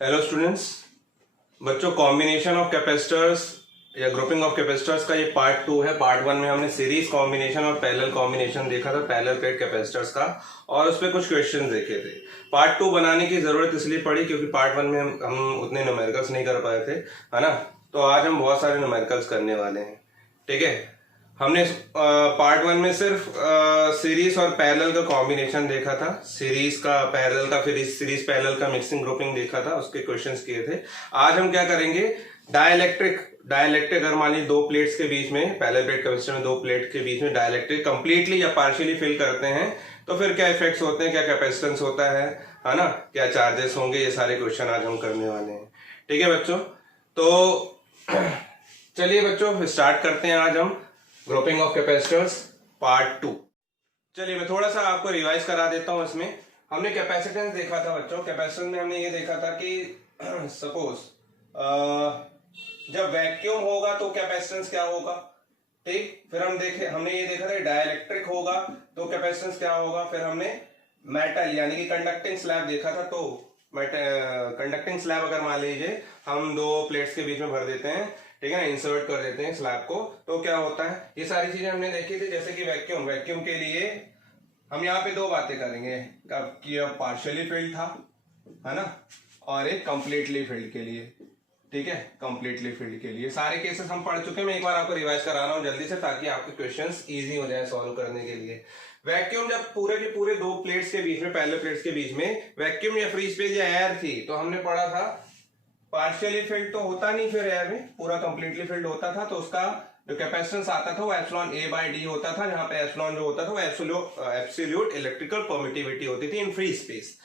Hello students. बच्चों, combination of capacitors या grouping of capacitors का ये पार्ट 2 है। पार्ट 1 में हमने सीरीज कॉम्बिनेशन और पैरेलल कॉम्बिनेशन देखा था, पैरेलल प्लेट कैपेसिटर्स का, और उस पर कुछ क्वेश्चंस देखे थे। पार्ट 2 बनाने की जरूरत इसलिए पड़ी क्योंकि पार्ट 1 में हम उतने न्यूमेरिकल्स नहीं कर पाए थे, है ना। तो आज हम बहुत सारे न्यूमेरिकल्स करने वाले हैं। ठीक है, हमने पार्ट 1 में सिर्फ सीरीज और पैरेलल का कॉम्बिनेशन देखा था, सीरीज का पैरेलल का, फिर सीरीज पैरेलल का मिक्सिंग ग्रुपिंग देखा था, उसके क्वेश्चंस किए थे। आज हम क्या करेंगे, डाइलेक्ट्रिक अगर मान लीजिए दो प्लेट्स के बीच में, पैरेलल प्लेट कैपेसिटर में दो प्लेट के बीच में डाइलेक्ट्रिक कंप्लीटली या पार्शियली फिल करते हैं तो फिर क्या इफेक्ट्स होते हैं, क्या कैपेसिटेंस होता है ना, क्या चार्जेस होंगे, ये सारे क्वेश्चन आज हम करने वाले हैं। ठीक है बच्चों, तो चलिए बच्चों स्टार्ट करते हैं आज हम ग्रुपिंग ऑफ कैपेसिटर्स पार्ट 2। चलिए मैं थोड़ा सा आपको रिवाइज करा देता हूं। इसमें हमने कैपेसिटेंस देखा था बच्चों। कैपेसिटेंस में हमने ये देखा था कि सपोज जब वैक्यूम होगा तो कैपेसिटेंस क्या होगा। ठीक, फिर हमने ये देखा था डाइलेक्ट्रिक होगा तो कैपेसिटेंस क्या होगा। फिर हमने मेटल यानी कि कंडक्टिंग स्लैब देखा था। तो कंडक्टिंग स्लैब अगर मान लीजिए हम दो प्लेट्स के बीच में भर देते हैं, ठीक है ना, इंसर्ट कर देते हैं स्लैब को, तो क्या होता है, ये सारी चीजें हमने देखी थी। जैसे कि वैक्यूम के लिए हम यहाँ पे दो बातें करेंगे कि पार्शियली फिल्ड था, है ना, और एक कंप्लीटली फिल्ड के लिए। ठीक है, कंप्लीटली फिल्ड के लिए सारे केसेस हम पढ़ चुके हैं। मैं एक बार आपको रिवाइज करा रहा हूँ जल्दी से, ताकि आपके क्वेश्चंस इजी हो जाए सॉल्व करने के लिए। वैक्यूम जब पूरे के पूरे दो प्लेट्स के बीच में, पैरेलल प्लेट्स के बीच में वैक्यूम या फ्री स्पेस या एयर थी, तो हमने पढ़ा था पार्शियली फिल्ड तो होता नहीं, फिर एयर में पूरा कंप्लीटली फिल्ड होता था, तो उसका जो कैपेसिटेंस आता था वो एप्सिलॉन ए बाय डी होता था, जहां पे एप्सिलॉन जो होता था वो एब्सोल्यूट इलेक्ट्रिकल परमिटिविटी होती थी इन फ्री स्पेस।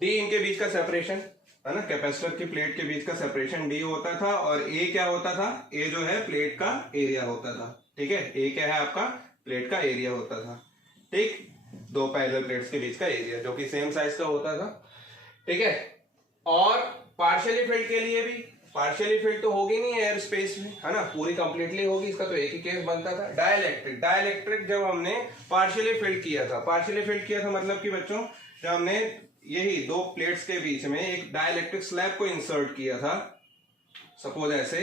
डी इनके बीच का सेपरेशन, है ना, कैपेसिटर की प्लेट के बीच का सेपरेशन डी होता था, और ए क्या होता था, ए जो है प्लेट का एरिया होता था। ठीक है, ए क्या है आपका, प्लेट का एरिया होता था। ठीक, दो पैरेलल प्लेट्स के बीच का एरिया जो कि सेम साइज का होता था। ठीक है, और पार्शियली फिल्ड के लिए भी, पार्शियली फिल्ड तो होगी नहीं एयर स्पेस में, है ना, पूरी कंप्लीटली होगी, इसका तो एक ही केस बनता था। डाइलेक्ट्रिक जब हमने पार्शियली फिल्ड किया था, पार्शियली फिल्ड किया था मतलब कि बच्चों जब हमने यही दो प्लेट्स के बीच में एक डाइलेक्ट्रिक स्लैब को इंसर्ट किया था, सपोज ऐसे,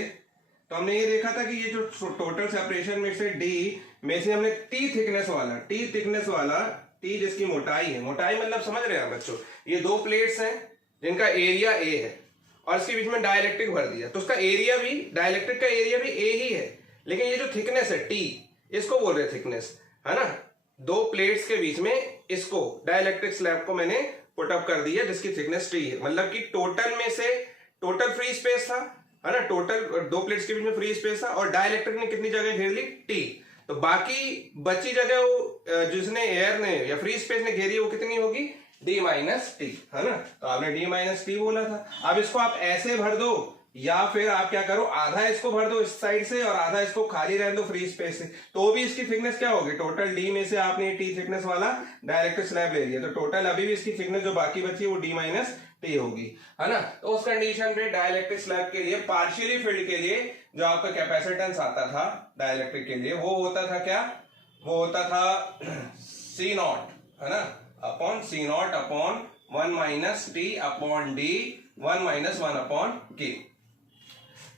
तो हमने ये देखा था कि ये जो टोटल सेपरेशन में से डी में से हमने टी थिकनेस वाला, टी जिसकी मोटाई है, मोटाई मतलब समझ रहे हैं बच्चों, ये दो प्लेट्स हैं जिनका एरिया ए है और इसके बीच में डाइलेक्ट्रिक भर दिया, तो उसका एरिया भी, डाइलेक्ट्रिक का एरिया भी ए ही है, लेकिन ये जो थिकनेस है टी, इसको बोल रहे थिकनेस, है ना। दो प्लेट्स के बीच में इसको डाइलेक्ट्रिक स्लैब को मैंने पुट अप कर दिया जिसकी थिकनेस टी है, मतलब कि टोटल में से टोटल फ्री स्पेस था, है ना, टोटल दो प्लेट्स के बीच में फ्री स्पेस था, और डाइलेक्ट्रिक ने कितनी जगह घेर ली, टी, तो बाकी बची जगह वो जिसने एयर ने या फ्री स्पेस ने घेरी वो कितनी होगी, डी माइनस टी, है ना। तो आपने डी माइनस टी बोला था। अब इसको आप ऐसे भर दो या फिर आप क्या करो, आधा इसको भर दो इस साइड से और आधा इसको खाली रहने दो फ्री स्पेस से, तो भी इसकी थिकनेस क्या होगी, टोटल डी में से आपने टी थिकनेस वाला डाइलेक्ट्रिक स्लैब ले लिया, तो टोटल अभी भी इसकी थिकनेस जो बाकी बची है वो डी माइनस टी होगी, है ना। तो उस कंडीशन पे डाइलेक्ट्रिक स्लैब के लिए, पार्शियली फिल्ड के लिए जो आपका कैपेसिटेंस आता था डाइलेक्ट्रिक के लिए, वो होता था क्या, वो होता था सी नॉट, है ना, upon C not upon 1 minus T upon d 1 minus 1 upon K.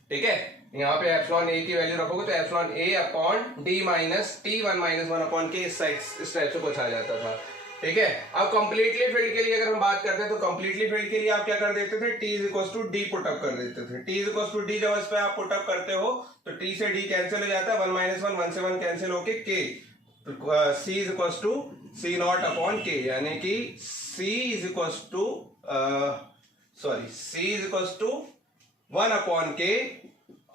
ठीक है, यहाँ पे एप्सिलॉन ए की वैल्यू रखोगे तो epsilon A upon D minus T 1 minus 1 upon K, इस टाइप से कुछ आ जाता था। ठीक है, अब कंप्लीटली फील्ड के लिए अगर हम बात करते हैं तो कंप्लीटली फील्ड के लिए आप क्या कर देते थे, t is equal to d put up कर देते थे। T is equal to d जब इस पे आप पुट अप करते हो तो टी से डी कैंसिल हो जाता है, 1 माइनस 1 1 से 1 कैंसिल होके के, C is equal to C not upon K, यानी कि C is equal to C is equal to 1 upon K,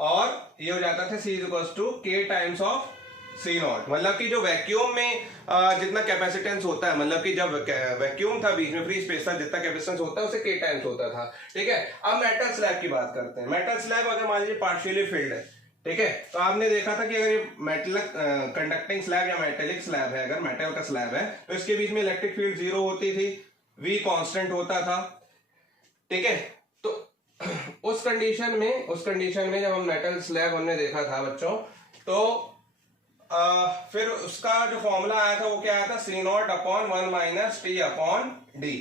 और ये हो जाता था C is equal to K times of C not, मतलब कि जो वैक्यूम में जितना कैपेसिटेंस होता है, मतलब कि जब वैक्यूम था बीच में फ्री स्पेस था, जितना कैपेसिटेंस होता है उसे के टाइम्स होता था। ठीक है, अब मेटल स्लैब की बात करते हैं। मेटल स्लैब अगर मान लीजिए पार्शियली फिल्ड है, ठीक है, तो आपने देखा था कि अगर ये मेटल कंडक्टिंग स्लैब या मेटेलिक स्लैब है, अगर मेटल का स्लैब है तो इसके बीच में इलेक्ट्रिक फील्ड 0 होती थी, V कांस्टेंट होता था। ठीक है, तो उस कंडीशन में जब हम मेटल स्लैब हमने देखा था बच्चों, तो फिर उसका जो फॉर्मूला आया था वो क्या आया था, C not upon 1 minus T upon D.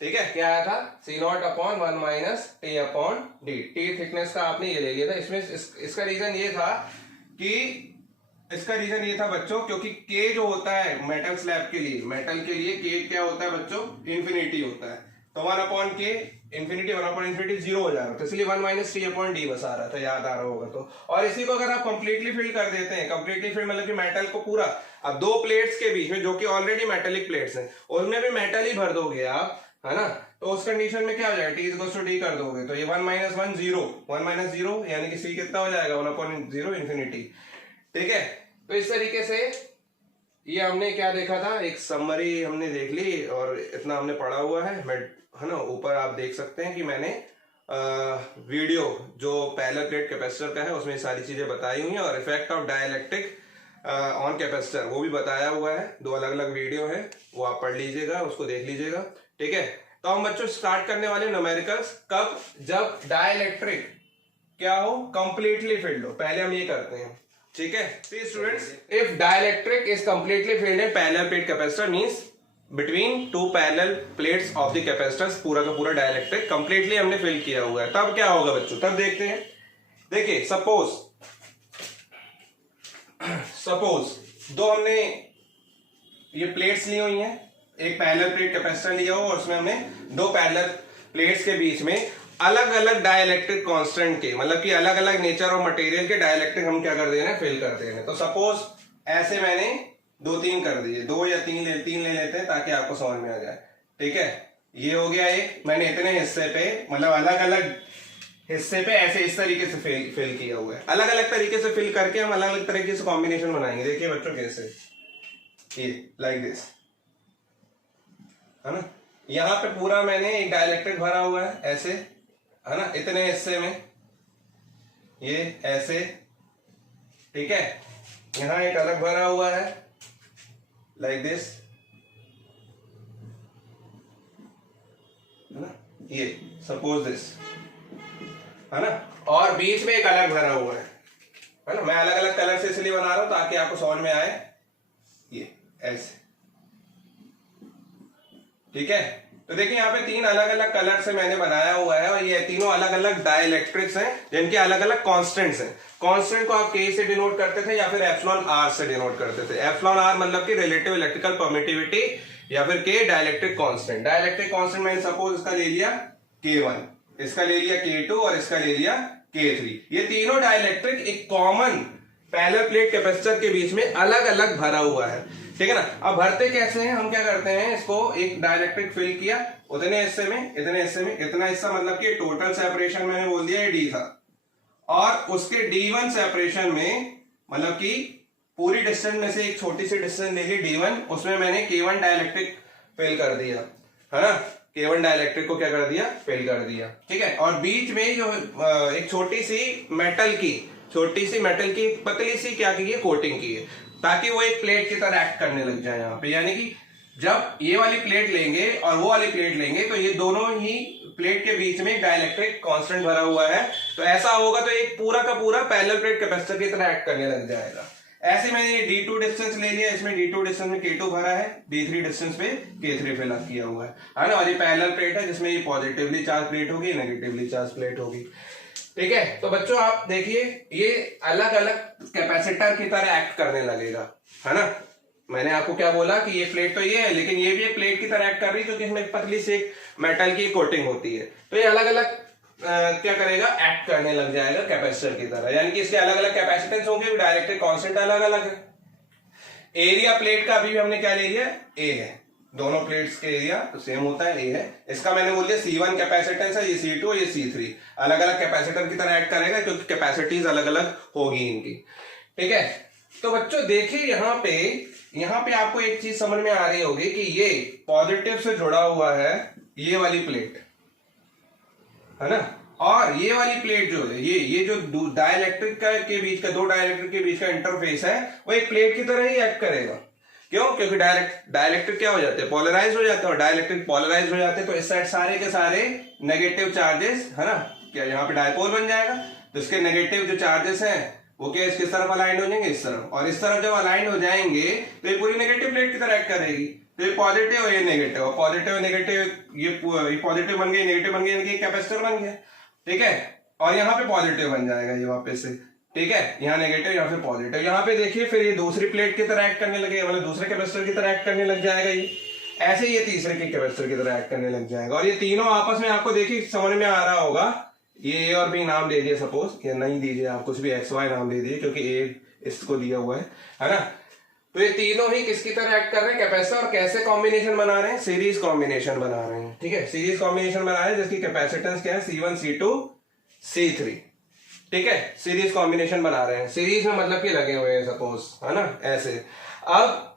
ठीक है, क्या आया था, C0 upon 1 minus T upon D. T thickness का आपने ये ले लिया था। इसमें इसका रीजन ये था कि बच्चों, क्योंकि के जो होता है मेटल स्लैब के लिए, के क्या होता है बच्चों, इंफिनिटी होता है। तो 1 अपॉन के इंफिनिटी, 1 अपॉन इंफिनिटी 0 हो जा रहा है, तो इसलिए 1 माइनस टी अपॉन डी बस आ रहा था, याद आ रहा होगा तो। और इसी को अगर आप कंप्लीटली फिल कर देते हैं, कंप्लीटली फिल मतलब कि मेटल को पूरा, अब दो प्लेट्स के बीच में जो कि ऑलरेडी मेटेलिक प्लेट्स हैं, उनमें भी मेटल ही भर दोगे आप, है ना, तो उस कंडीशन में क्या हो जाएगा, टी इक्वल टू डी कर दोगे तो ये 1 माइनस 1 0, 1 माइनस 0 यानी कि सी कितना हो जाएगा, 1 अपॉन 0 इंफिनिटी। ठीक है, तो इस तरीके से ये हमने क्या देखा था, एक समरी हमने देख ली और इतना हमने पढ़ा हुआ है ना। ऊपर आप देख सकते हैं कि मैंने वीडियो जो पैरेलल प्लेट कैपेसिटर का है उसमें सारी चीजें बताई हुई हैं, और effect of dielectric on capacitor वो भी बताया हुआ है। 2 अलग अलग वीडियो है, वो आप पढ़ लीजिएगा, उसको देख लीजिएगा। ठीक है, तो हम बच्चों स्टार्ट करने वाले न्यूमेरिकल्स कब, जब डाइलेक्ट्रिक क्या हो, कंप्लीटली फिल्ड हो। पहले हम ये करते हैं। ठीक है, students, if dielectric is completely filled in parallel plate capacitor means between 2 parallel plates of the capacitors, पूरा का पूरा डाइलेक्ट्रिक कंप्लीटली हमने फिल किया हुआ है, तब क्या होगा बच्चों, तब देखते हैं। देखिए सपोज दो हमने ये प्लेट्स ली हुई हैं, एक पैरेलल प्लेट कैपेसिटर लिया हो और उसमें हमने 2 पैरेलल प्लेट्स के बीच में अलग अलग डाइलेक्ट्रिक कांस्टेंट के, मतलब कि अलग अलग नेचर और मटेरियल के डाइलेक्ट्रिक हम क्या कर दे रहे हैं, फिल कर दे रहे हैं। तो सपोज ऐसे मैंने 2-3 कर दिए, 2 या 3 ले लेते हैं ताकि आपको समझ में आ जाए। ठीक है, ये हो गया एक, मैंने इतने हिस्से पे, मतलब अलग अलग हिस्से पे ऐसे इस तरीके से फिल किया हुआ है। अलग अलग तरीके से फिल करके हम अलग अलग तरीके से कॉम्बिनेशन बनाएंगे। देखिए बच्चों कैसे, ये लाइक दिस, है ना। यहाँ पे पूरा मैंने एक डाइलेक्ट्रिक भरा हुआ है ऐसे, है ना, इतने हिस्से में ये ऐसे। ठीक है, यहाँ एक अलग भरा हुआ है लाइक दिस, है ना, ये सपोज दिस, है ना, और बीच में एक अलग भरा हुआ है ना। मैं अलग अलग कलर से इसलिए बना रहा हूं ताकि आपको समझ में आए, ये ऐसे। ठीक है, तो देखिए यहाँ पे 3 अलग अलग कलर से मैंने बनाया हुआ है, और ये तीनों अलग अलग डाइलेक्ट्रिक्स हैं जिनके अलग अलग कांस्टेंट्स हैं। कांस्टेंट को आप के से डिनोट करते थे या फिर एप्सिलॉन आर से डिनोट करते थे। एप्सिलॉन आर मतलब कि रिलेटिव इलेक्ट्रिकल परमिटिविटी, या फिर के डाइलेक्ट्रिक कांस्टेंट। डाइलेक्ट्रिक कांस्टेंट मैंने सपोज इसका ले लिया K1, इसका ले लिया K2 और इसका ले लिया K3। ये तीनों डाइलेक्ट्रिक एक कॉमन पैरेलल प्लेट कैपेसिटर के बीच में अलग अलग भरा हुआ है। ठीक है ना। अब भरते कैसे हैं, हम क्या करते हैं, इसको एक डाइलेक्ट्रिक फिल किया, उतने हिस्से में, इतने हिस्से में, इतना हिस्सा, मतलब कि टोटल सेपरेशन मैंने बोल दिया ये D था, और उसके D1 सेपरेशन में, मतलब कि पूरी डिस्टेंस में से एक छोटी सी डिस्टेंस ले ली D1, उसमें मैंने K1 डाइलेक्ट्रिक फिल कर दिया, है ना। K1 डाइलेक्ट्रिक को क्या कर दिया, फिल कर दिया। ठीक है, और बीच में जो एक छोटी सी मेटल की पतली सी क्या की है, कोटिंग की है, ताकि वो एक प्लेट की तरह एक्ट करने लग जाए यहाँ पे। यानी कि जब ये वाली प्लेट लेंगे और वो वाली प्लेट लेंगे तो ये दोनों ही प्लेट के बीच में डाइलेक्ट्रिक कांस्टेंट भरा हुआ है, तो ऐसा होगा तो एक पूरा का पूरा पैरेलल प्लेट कैपेसिटर की तरह एक्ट करने लग जाएगा। ऐसे मैंने D2 डिस्टेंस ले लिया, इसमें D2 डिस्टेंस में K2 भरा है, D3 डिस्टेंस पे K3 फिल अप किया हुआ है ना। और ये पैरेलल प्लेट है जिसमें ये पॉजिटिवली चार्ज प्लेट होगी, नेगेटिवली चार्ज प्लेट होगी। ठीक है, तो बच्चों आप देखिए ये अलग अलग कैपेसिटर की तरह एक्ट करने लगेगा, है ना। मैंने आपको क्या बोला कि ये प्लेट तो ये है, लेकिन ये भी एक प्लेट की तरह एक्ट कर रही है क्योंकि इसमें पतली सी मेटल की कोटिंग होती है। तो ये अलग अलग क्या करेगा, एक्ट करने लग जाएगा कैपेसिटर की तरह। यानी कि इसके अलग अलग कैपेसिटेंस होंगे, डाइलेक्ट्रिक कांस्टेंट अलग अलग है। एरिया प्लेट का अभी हमने क्या ले लिया, ए है, दोनों प्लेट्स के एरिया तो सेम होता है, ए है। इसका मैंने बोल दिया C1 कैपेसिटेंस है, ये C2 ये C3, अलग अलग कैपेसिटर की तरह एक्ट करेगा क्योंकि कैपेसिटीज अलग अलग होगी इनकी। ठीक है, तो बच्चों देखिए यहाँ पे आपको एक चीज समझ में आ रही होगी कि ये पॉजिटिव से जुड़ा हुआ है ये वाली प्लेट, है ना, और ये वाली प्लेट जो है ये जो डाइलेक्ट्रिक के बीच का, 2 डाइलेक्ट्रिक के बीच का इंटरफेस है, वो एक प्लेट की तरह ही एक्ट करेगा। क्यों, क्योंकि डाइलेक्ट्रिक क्या हो जाते हैं, पोलराइज हो जाते हैं, और डाइलेक्ट्रिक पोलराइज हो जाते हैं, तो इस साइड सारे के सारे नेगेटिव चार्जेस, है ना, क्या यहाँ पे डायपोल बन जाएगा, तो इसके नेगेटिव जो चार्जेस हैं वो क्या किस तरफ अलाइन हो जाएंगे, इस तरफ, और इस तरफ जब अलाइन हो जाएंगे तो ये पूरी नेगेटिव प्लेट की तरह एक्ट करेगी। तो ये पॉजिटिव और ये नेगेटिव, और पॉजिटिव नेगेटिव, ये पॉजिटिव बन गई, नेगेटिव बन गई, ये कैपेसिटर बन गया, ठीक है। और यहाँ पे पॉजिटिव बन जाएगा ये वापस से, ठीक है, यहाँ नेगेटिव यहाँ पे पॉजिटिव। यहाँ पे देखिए फिर ये दूसरी प्लेट की तरह एक्ट करने लगेगा, मतलब दूसरे कैपेसिटर की तरह एक्ट करने लग जाएगा ये, ऐसे ये तीसरे के कैपेसिटर की तरह एक्ट करने लग जाएगा। और ये तीनों आपस में आपको देखिए समझ में आ रहा होगा, ये ए और बी नाम दे दिए सपोज, या नहीं दीजिए आप कुछ भी एक्स वाई नाम दे दीजिए, क्योंकि ए इसको दिया हुआ है ना। तो ये तीनों ही किसकी तरह एक्ट कर रहे हैं, कैपेसिटर, और कैसे कॉम्बिनेशन बना रहे हैं, सीरीज कॉम्बिनेशन बना रहे हैं, ठीक है, सीरीज कॉम्बिनेशन बना रहे हैं जिसकी कैपेसिटेंस क्या है, C1 C2 C3, ठीक है, सीरीज कॉम्बिनेशन बना रहे हैं, सीरीज में मतलब कि लगे हुए हैं सपोज, है ना, ऐसे। अब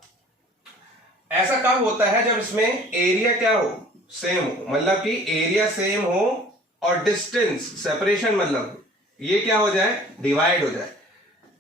ऐसा कब होता है, जब इसमें एरिया क्या हो, सेम हो, मतलब कि एरिया सेम हो और डिस्टेंस सेपरेशन, मतलब ये क्या हो जाए, डिवाइड हो जाए,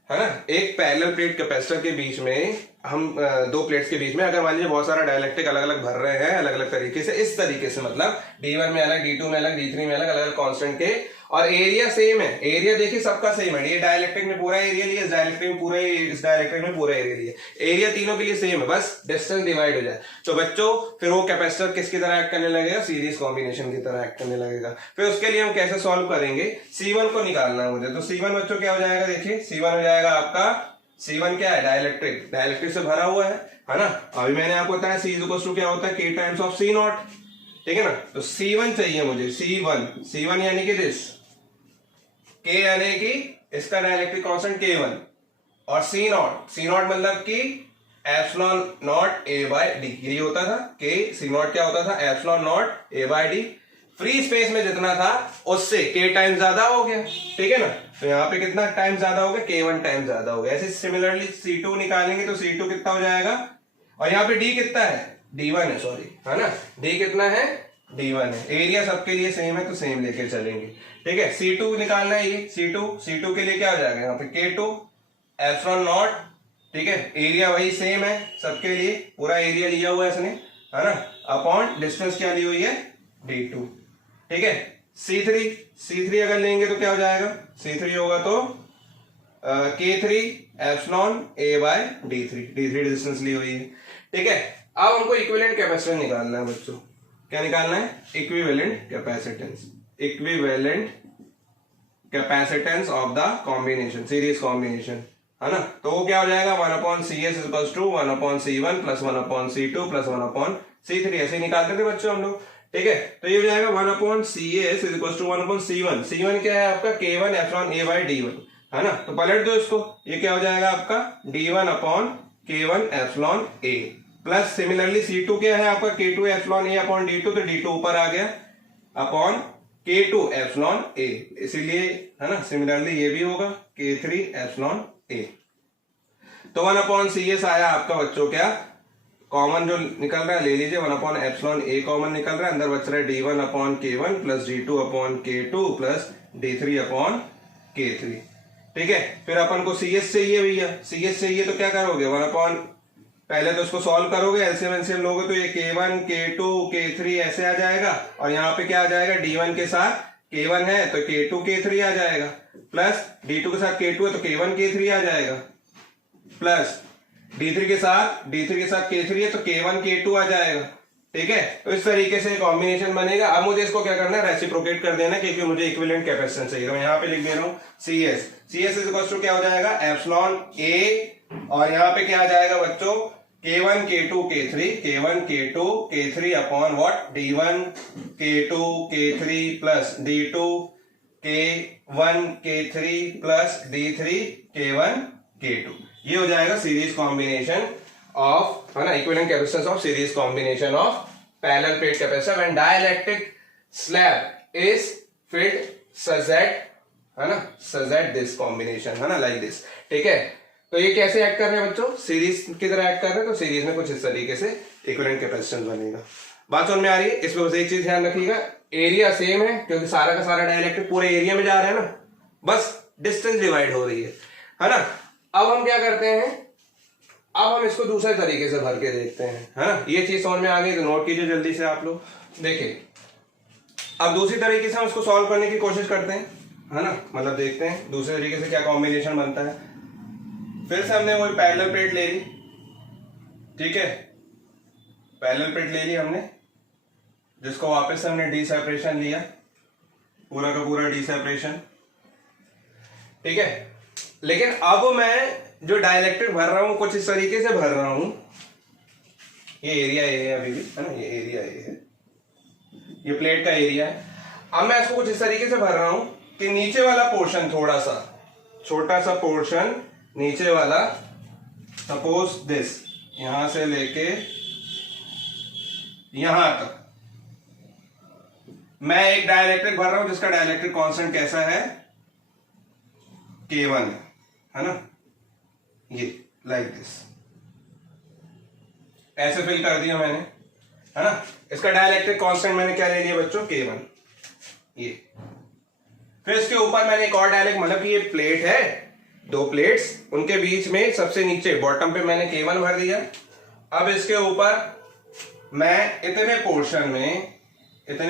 है ना। एक पैरेलल प्लेट कैपेसिटर के बीच में हम दो प्लेट्स के बीच में अगर मान लीजिए बहुत सारा डाइलेक्ट्रिक अलग अलग भर रहे हैं अलग अलग तरीके से, इस तरीके से, मतलब D1 में अलग, D2 में अलग, D3 में अलग, अलग अलग कांस्टेंट के, और एरिया सेम है, एरिया देखिए सबका सेम है, ये डाइलेक्ट्रिक में पूरा एरिया लिया, इस डाइलेक्ट्रिक में पूरा, इस डाइलेक्ट्रिक में पूरा एरिया लिया, एरिया तीनों के लिए सेम है, बस डिस्टेंस डिवाइड हो जाए। तो बच्चों फिर वो कैपेसिटर किसकी तरह एक्ट करने लगेगा, सीरीज कॉम्बिनेशन की तरह एक्ट करने लगेगा। फिर उसके लिए हम कैसे सॉल्व करेंगे, C1 को निकालना है मुझे, तो C1 बच्चों क्या हो जाएगा, देखिए C1 हो जाएगा आपका, C1 क्या है, डाइलेक्ट्रिक, डाइलेक्ट्रिक से भरा हुआ है ना। अभी मैंने आपको बताया C इक्वल क्या होता है, K times of C not, ठीक है ना। तो C1 चाहिए मुझे, C1 यानी कि दिस, K यानी कि इसका डाइलेक्ट्रिक कांस्टेंट K1, और C नॉट मतलब कि epsilon not A by d, यही होता था, K C नॉट क्या होता था, epsilon not A by d, free space में जितना था उससे K टाइम ज्यादा हो गया, ठीक है ना। तो यहाँ पे कितना टाइम ज्यादा हो गया, K1 टाइम ज्यादा हो गया। ऐसे सिमिलरली C2 निकालेंगे तो C2 कितना हो जाएगा, और यहाँ पे D कितना है, D1 है, सॉरी, है ना, D कितना है, D1 है। एरिया सबके लिए सेम है तो सेम लेके चलेंगे, ठीक है। C2 निकालना है, ये C2 के लिए क्या हो जाएगा, यहाँ पे K2 एप्सिलॉन नॉट, ठीक है, एरिया वही सेम है सबके लिए, पूरा एरिया लिया हुआ है इसने, है ना, अपॉन डिस्टेंस क्या ली हुई है, D2, ठीक है। C3 अगर लेंगे तो क्या हो जाएगा, C3 होगा तो K3 epsilon A by D3 distance ली हुई है, ठीक है। अब हमको इक्विवेलेंट कैपेसिटेंस निकालना है बच्चों, क्या निकालना है, equivalent capacitance of the combination, series combination, है ना। तो वो क्या हो जाएगा, 1/CS equals to 1/C1 plus 1/C2 plus 1/C3, ऐसे निकालते थे बच्चों हम लोग, ठीक है। तो ये हो जाएगा 1/CS equals to 1/C1, C1 क्या है आपका, K1 epsilon A bye D1, है ना। तो पलट दो इसको, ये क्या हो जाएगा आपका D1/K1 epsilon A, plus similarly C2 क्या है आपका, K2 epsilon A upon D2, तो D2 ऊपर आ गया, अपॉन K2 एप्सिलॉन A, इसीलिए, है ना, सिमिलरली ये भी होगा K3 एप्सिलॉन A। तो 1/CS आया आपका बच्चों, क्या कॉमन जो निकल रहा है ले लीजिए, 1/एप्सिलॉन A कॉमन निकल रहा है, अंदर बच रहा है D1/K1 plus D2/K2 plus D3/K3, ठीक है। फिर अपन को CS चाहिए भैया, CS चाहिए तो क्या करोगे, पहले तो इसको सॉल्व करोगे, एलसीएम एलसीएम लोगे तो ये K1 K2 K3 ऐसे आ जाएगा, और यहाँ पे क्या आ जाएगा, D1 के साथ K1 है तो K2 K3 आ जाएगा, प्लस D2 के साथ K2 है तो K1 K3 आ जाएगा, प्लस D3 के साथ K3 है तो K1 K2 आ जाएगा, ठीक है। तो इस तरीके से कॉम्बिनेशन बनेगा। अब मुझे इसको क्या करना है, रेसिप्रोकेट कर देना, क्योंकि मुझे इक्विवेलेंट कैपेसिटेंस चाहिए, तो मैं यहाँ पे लिख दे रहा हूँ CS इक्वल टू क्या हो जाएगा, एप्सिलॉन A, और यहाँ पे क्या आ जाएगा बच्चों, K1 K2 K3 upon what, D1 K2 K3 plus D2 K1 K3 plus D3 K1 K2, ये हो जाएगा सीरीज कॉम्बिनेशन ऑफ, है ना, equivalent capacitance of series combination of parallel plate capacitor when dielectric slab is fit such that, है ना, such that this combination, है ना, like this, ठीक है। तो ये कैसे ऐड कर रहे हैं बच्चों, सीरीज की तरह ऐड कर रहे हैं, तो सीरीज में कुछ इस तरीके से इक्विवेलेंट कैपेसिटेंस बनेगा। बात समझ में आ रही है। इसमें बस एक चीज ध्यान रखिएगा, एरिया सेम है क्योंकि सारा का सारा डाइलेक्ट्रिक पूरे एरिया में जा रहे हैं ना, बस डिस्टेंस डिवाइड हो रही है ना। अब हम क्या करते हैं, अब हम इसको दूसरे तरीके से भर के देखते हैं, है ना। ये चीज समझ में आ गई तो नोट कीजिए जल्दी से आप लोग। देखिए अब दूसरी तरीके से हम इसको सॉल्व करने की कोशिश करते हैं। है ना, मतलब देखते हैं दूसरे तरीके से क्या कॉम्बिनेशन बनता है। फिर से हमने वही पैरेलल प्लेट ले ली, ठीक है, पैरेलल प्लेट ले ली हमने, जिसको वापस से हमने डी सेपरेशन लिया, पूरा का पूरा डी सेपरेशन, ठीक है। लेकिन अब मैं जो डाइलेक्ट्रिक भर रहा हूं कुछ इस तरीके से भर रहा हूं, ये एरिया ये है अभी भी, है ना, ये एरिया ये है, ये प्लेट का एरिया है। अब मैं इसको कुछ इस तरीके से भर रहा हूं कि नीचे वाला पोर्शन थोड़ा सा छोटा सा पोर्शन नीचे वाला, सपोज दिस, यहां से लेके यहां तक मैं एक डाइलेक्ट्रिक भर रहा हूं जिसका डाइलेक्ट्रिक कांस्टेंट कैसा है, K1 है ना, ये लाइक दिस, ऐसे फिल कर दिया मैंने, है ना। इसका डाइलेक्ट्रिक कांस्टेंट मैंने क्या ले लिया बच्चों, K1, ये। फिर इसके ऊपर मैंने एक और डाइलेक्ट, मतलब कि ये प्लेट है, दो प्लेट्स, उनके बीच में सबसे नीचे बॉटम पे मैंने K1 भर दिया। अब इसके ऊपर मैं इतने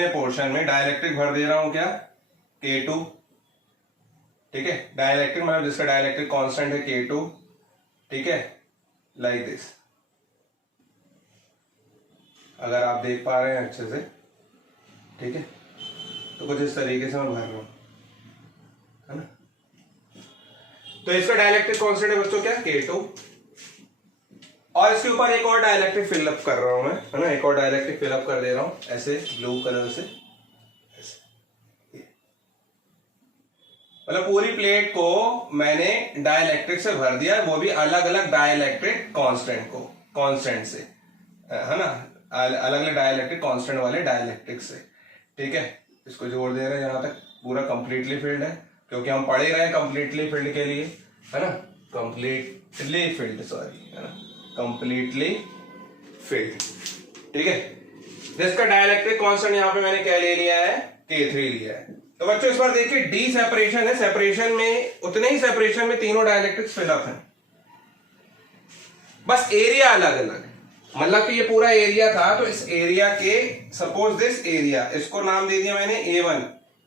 पोर्शन में डाइलेक्ट्रिक भर दे रहा हूं, क्या, K2, ठीक है, डाइलेक्ट्रिक मतलब जिसका डाइलेक्ट्रिक कांस्टेंट है K2, ठीक है, लाइक दिस। अगर आप देख पा रहे हैं अच्छे से, ठीक है, तो कुछ इस तरीके से मैं भर रहा हूं, है ना। तो इसका डाइलेक्ट्रिक कांस्टेंट है बच्चों क्या, K2, और इसके ऊपर एक और डाइलेक्ट्रिक फिलअप कर रहा हूं मैं, है ना, एक और डाइलेक्ट्रिक फिलअप कर दे रहा हूं ऐसे ब्लू कलर से, मतलब पूरी प्लेट को मैंने डाइलेक्ट्रिक से भर दिया, वो भी अलग अलग डाइलेक्ट्रिक कांस्टेंट से, है ना, अलग अलग डाइलेक्ट्रिक कांस्टेंट वाले डाइलेक्ट्रिक से, ठीक है। इसको जोड़ दे रहे हैं, यहां तक पूरा कंप्लीटली फिल्ड है, क्योंकि हम पढ़ ही रहे हैं कंप्लीटली फिल्ड के लिए, है ना, कंप्लीटली फिल्ड, सॉरी, है ना, कंप्लीटली फिल्ड, ठीक है। जिसका डाइलेक्ट्रिक कांस्टेंट यहां पे मैंने क्या ले लिया है, K3 लिया है। तो बच्चों इस बार देखिए डी सेपरेशन है, सेपरेशन में उतने ही सेपरेशन में तीनों डाइलेक्ट्रिक्स फिलअप हैं, बस एरिया अलग अलग, मतलब कि ये पूरा एरिया था, तो इस एरिया के, सपोज दिस एरिया, इसको नाम दे दिया मैंने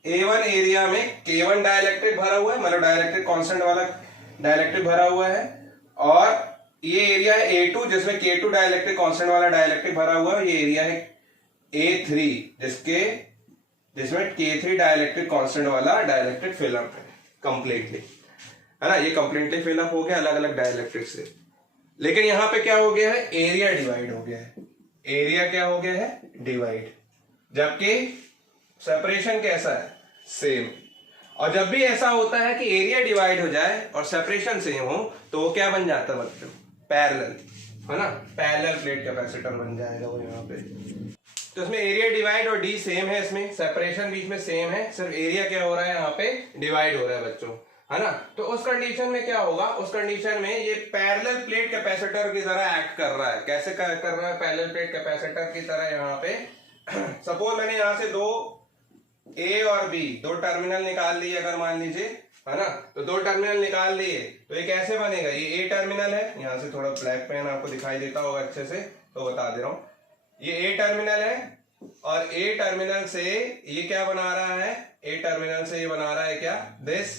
A1 एरिया में K1 डाइलेक्ट्रिक भरा हुआ है, मतलब डाइलेक्ट्रिक कांस्टेंट वाला डाइलेक्ट्रिक भरा हुआ है, और ये एरिया है A2 जिसमें K2 डाइलेक्ट्रिक कांस्टेंट वाला डाइलेक्ट्रिक भरा हुआ है, ये एरिया है A3 जिसमें K3 डाइलेक्ट्रिक कांस्टेंट वाला डाइलेक्ट्रिक फिलअप है कंप्लीटली, है ना, ये कंप्लीटली फिलअप हो गया अलग अलग डाइलेक्ट्रिक से। लेकिन यहां पे क्या हो गया है, एरिया डिवाइड हो गया है, एरिया क्या हो गया है, डिवाइड, जबकि सेपरेशन कैसा है, सेम। और जब भी ऐसा होता है कि एरिया डिवाइड हो जाए और सेपरेशन सेम हो, तो वो क्या बन जाता है बच्चों, पैरेलल, है ना, पैरेलल प्लेट कैपेसिटर बन जाएगा वो यहाँ पे। तो इसमें एरिया डिवाइड और डी सेम है, इसमें सेपरेशन बीच में सेम है, सिर्फ एरिया क्या हो रहा है यहाँ पे, डिवाइड हो रहा है बच्चों, है ना। तो उस कंडीशन में क्या होगा, उस कंडीशन में ये पैरेलल प्लेट कैपेसिटर की तरह एक्ट कर रहा है। कैसे कर रहा है, पैरेलल प्लेट कैपेसिटर की तरह यहाँ पे सपोज मैंने यहाँ से दो ए और बी, दो टर्मिनल निकाल लिए अगर मान लीजिए, है ना, तो दो टर्मिनल निकाल लिए, तो ये कैसे बनेगा, ये ए टर्मिनल है, यहाँ से थोड़ा ब्लैक पेन आपको दिखाई देता होगा अच्छे से, तो बता दे रहा हूं, ये ए टर्मिनल है, और ए टर्मिनल से ये क्या बना रहा है, ए टर्मिनल से ये बना रहा है क्या, दिस,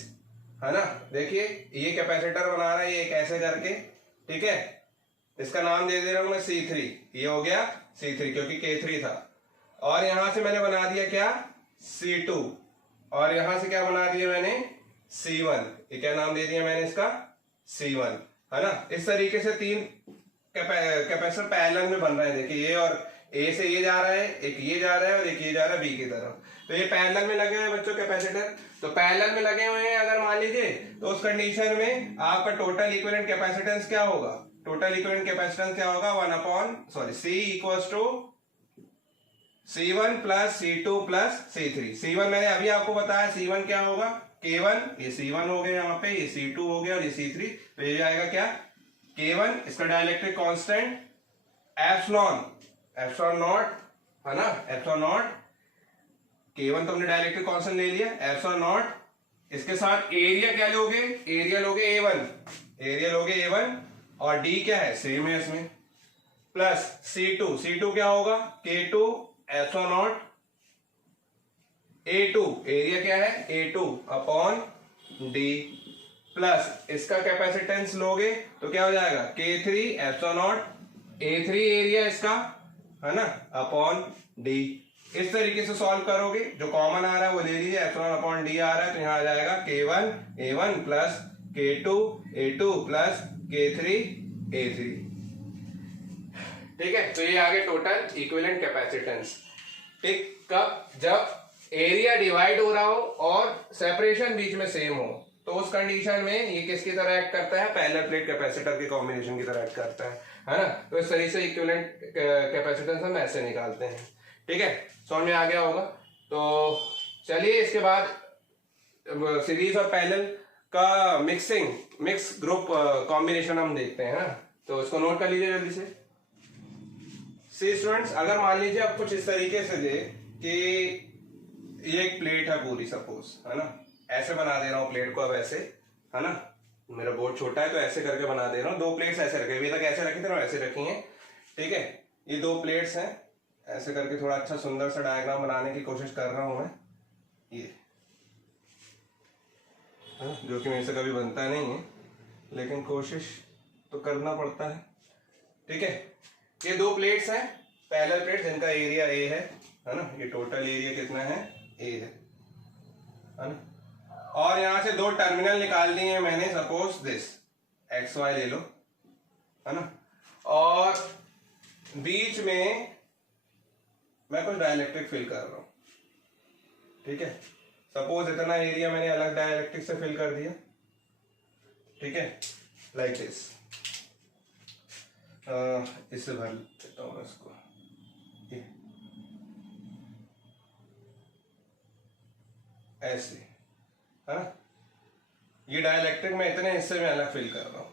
है ना, देखिए ये कैपेसिटर बना रहा है, ये कैसे करके, ठीक है, इसका नाम दे दे रहा हूं मैं C3, ये हो गया C3 क्योंकि K3 था, और यहां से मैंने बना दिया क्या, C2, और यहां से क्या बना दिया मैंने, C1, ये क्या नाम दे दिया मैंने इसका, C1, है ना। इस तरीके से तीन कैपेसिटर पैरेलल में बन रहे हैं, देखिए ये और ए से ये जा रहा है, एक ये जा रहा है और एक ये जा रहा है बी की तरफ, तो ये पैरेलल में लगे हुए हैं बच्चों कैपेसिटर। तो पैरेलल में लगे हुए हैं अगर मान लीजिए, तो उस कंडीशन में आपका टोटल इक्विवेलेंट कैपेसिटेंस क्या होगा, टोटल इक्विवेलेंट कैपेसिटेंस क्या होगा, C equals to C1 plus C2 plus C3। C1 मैंने अभी आपको बताया, C1 क्या होगा, K1, ये C1 हो गया यहाँ पे, ये C2 हो गया और ये C3, तो ये आएगा क्या, K1, इसका डाइलेक्ट्रिक कांस्टेंट एप्सिलॉन नॉट, है ना, एप्सिलॉन नॉट, K1 तो हमने डाइलेक्ट्रिक कांस्टेंट ले लिया, एप्सिलॉन नॉट, इसके साथ एरिया क्या लोगे, एरिया लोगे A1, और D क्या है, सेम है इसमें, प्लस C2 क्या होगा, K2 epsilon not A2 area क्या है A2 अपॉन डी प्लस इसका कैपेसिटेंस लोगे तो क्या हो जाएगा K3 epsilon not A3 area इसका है ना अपॉन डी। इस तरीके से सॉल्व करोगे, जो कॉमन आ रहा है वो ले लीजिए, एप्सिलॉन अपॉन डी आ रहा है तो यहां आ जाएगा K1 A1 plus K2 A2 plus K3 A3। ठीक है, तो ये आगे टोटल इक्विवेलेंट कैपेसिटेंस। ठीक, कब? जब एरिया डिवाइड हो रहा हो और सेपरेशन बीच में सेम हो, तो उस कंडीशन में ये किसकी तरह एक्ट करता है? पैरेलल प्लेट कैपेसिटर के कॉम्बिनेशन की तरह एक्ट करता है ना। तो इस तरीके से इक्विवेलेंट कैपेसिटेंस हम ऐसे निकालते हैं। ठीक है, समझ में आ गया होगा। तो चलिए इसके बाद सीरीज और पैरेलल का मिक्स ग्रुप कॉम्बिनेशन हम देखते हैं ना। तो इसको नोट कर लीजिए जल्दी से। सी स्टूडेंट्स, अगर मान लीजिए आप कुछ इस तरीके से दे कि ये एक प्लेट है पूरी, सपोज है ना, ऐसे बना दे रहा हूं प्लेट को, अब ऐसे है ना, मेरा बोर्ड छोटा है तो ऐसे करके बना दे रहा हूं। दो प्लेट्स ऐसे रखे, अभी तक ऐसे रखी थी, ऐसे रखी हैं। ठीक है, ये दो प्लेट्स हैं, ऐसे करके थोड़ा अच्छा सुंदर सा डायग्राम बनाने की कोशिश कर रहा हूं मैं, ये जो कि मेरे से कभी बनता नहीं है, लेकिन कोशिश तो करना पड़ता है। ठीक है, ये दो प्लेट्स हैं पैरेलल प्लेट जिनका एरिया ए है ना, ये टोटल एरिया कितना है? ए है ना। और यहां से दो टर्मिनल निकाल दिए मैंने, सपोज दिस एक्स वाई ले लो है ना, और बीच में मैं कुछ डाइलेक्ट्रिक फिल कर रहा हूं। ठीक है, सपोज इतना एरिया मैंने अलग डाइलेक्ट्रिक से फिल कर दिया। ठीक है, लाइक दिस, इससे भर देता हूं इसको, ऐसे है ना। ये डाइलेक्ट्रिक मैं इतने हिस्से में अलग फिल कर रहा हूं।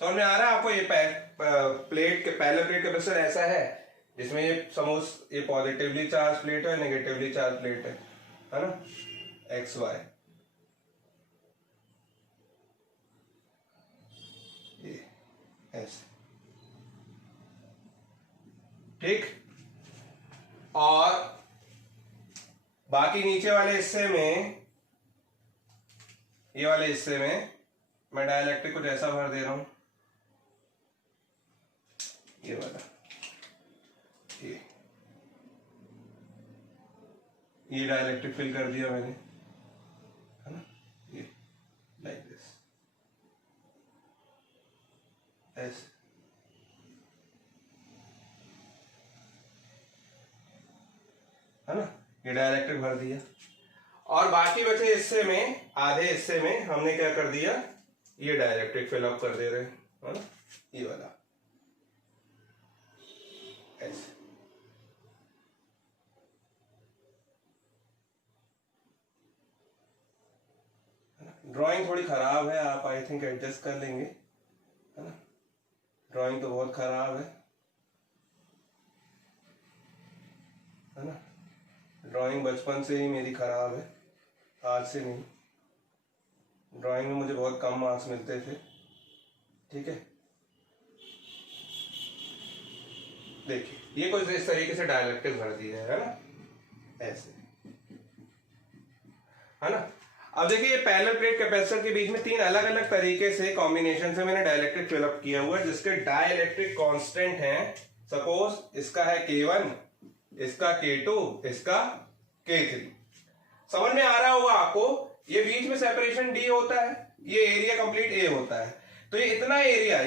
समझ में आ रहा है आपको? ये प्लेट के पैरेलल प्लेट कैपेसिटर ऐसा है जिसमें ये सपोज ये पॉजिटिवली चार्ज प्लेट है, नेगेटिवली चार्ज प्लेट है ना, एक्स वाई, ये ऐसे। ठीक, और बाकी नीचे वाले हिस्से में, ये वाले हिस्से में मैं डाइलेक्ट्रिक कुछ ऐसा भर दे रहा हूं, ये वाला, ये डाइलेक्ट्रिक फिल कर दिया मैंने है ना, ये लाइक दिस ऐसे है ना, ये डाइलेक्ट्रिक भर दिया। और बाकी बचे हिस्से में, आधे हिस्से में हमने क्या कर दिया? ये डाइलेक्ट्रिक फिलअप कर दे रहे है ना, ये वाला ऐसे। ड्राइंग थोड़ी खराब है, आप आई थिंक एडजस्ट कर लेंगे है ना। ड्राइंग तो बहुत खराब है ना। ड्राइंग बचपन से ही मेरी खराब है, आज से नहीं। ड्राइंग में मुझे बहुत कम मार्क्स मिलते थे। ठीक है, देखिए ये कुछ इस तरीके से डाइलेक्ट्रिक भर दिया है ना, ऐसे है ना। अब देखिए ये पैरेलल प्लेट कैपेसिटर के बीच में तीन अलग अलग तरीके से कॉम्बिनेशन से मैंने डाइलेक्ट्रिक फिलअप किया हुआ है, जिसके डाइलेक्ट्रिक कांस्टेंट हैं। सपोज इसका है K1, इसका K2, इसका K3। समझ में आ रहा होगा आपको? ये बीच में सेपरेशन D होता है, ये एरिया कंप्लीट A होता है। तो ये इतना एरिया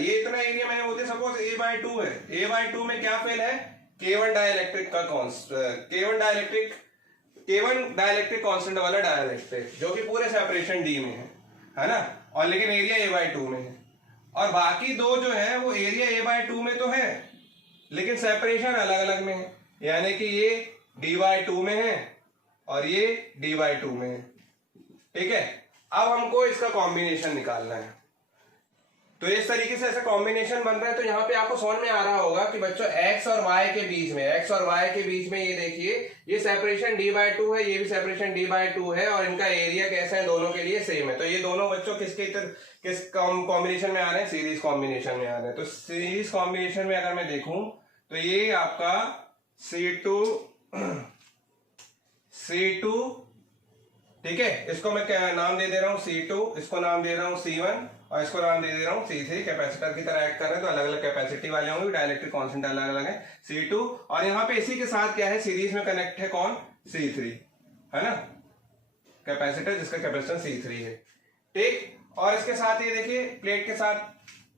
मैंने बोलते सपोज A/2 है। A/2 में क्या फेल है? K1 डाइलेक्ट्रिक का K1 डाइलेक्ट्रिक कांस्टेंट वाला डाइलेक्ट्रिक, जो कि पूरे सेपरेशन D में है ना, और लेकिन एरिया A/2 में है। और बाकी दो जो है वो एरिया A/2 में तो है, लेकिन सेपरेशन अलग अलग में है, यानी कि ये D/2 में है और ये D/2 में है। ठीक है, अब हमको इसका कॉम्बिनेशन निकालना है। तो इस तरीके से ऐसा कॉम्बिनेशन बन रहा है। तो यहाँ पे आपको समझ में आ रहा होगा कि बच्चों x और y के बीच में ये देखिए, ये सेपरेशन D/2 है, ये भी सेपरेशन D/2 है, और इनका एरिया कैसा है? दोनों के लिए सेम है। तो ये दोनों बच्चों किस कॉम्बिनेशन में आ रहे हैं? सीरीज कॉम्बिनेशन में आ रहे हैं। तो सीरीज कॉम्बिनेशन में अगर मैं देखूं तो ये आपका C2 ठीक है, इसको मैं क्या नाम दे रहा हूँ C2, इसको नाम दे रहा हूँ C1 और इसको नाम दे रहा हूँ C3। कैपेसिटर की तरह एक्ट कर रहे हैं तो अलग अलग कैपेसिटी वाले होंगे, डाइलेक्ट्रिक कांस्टेंट अलग अलग है C2। और यहाँ पे इसी के साथ क्या है, सीरीज में कनेक्ट है कौन, C3, है ना, कैपेसिटर जिसका कैपेसिटेंस C3 है। ठीक, और इसके साथ ये देखिए प्लेट के साथ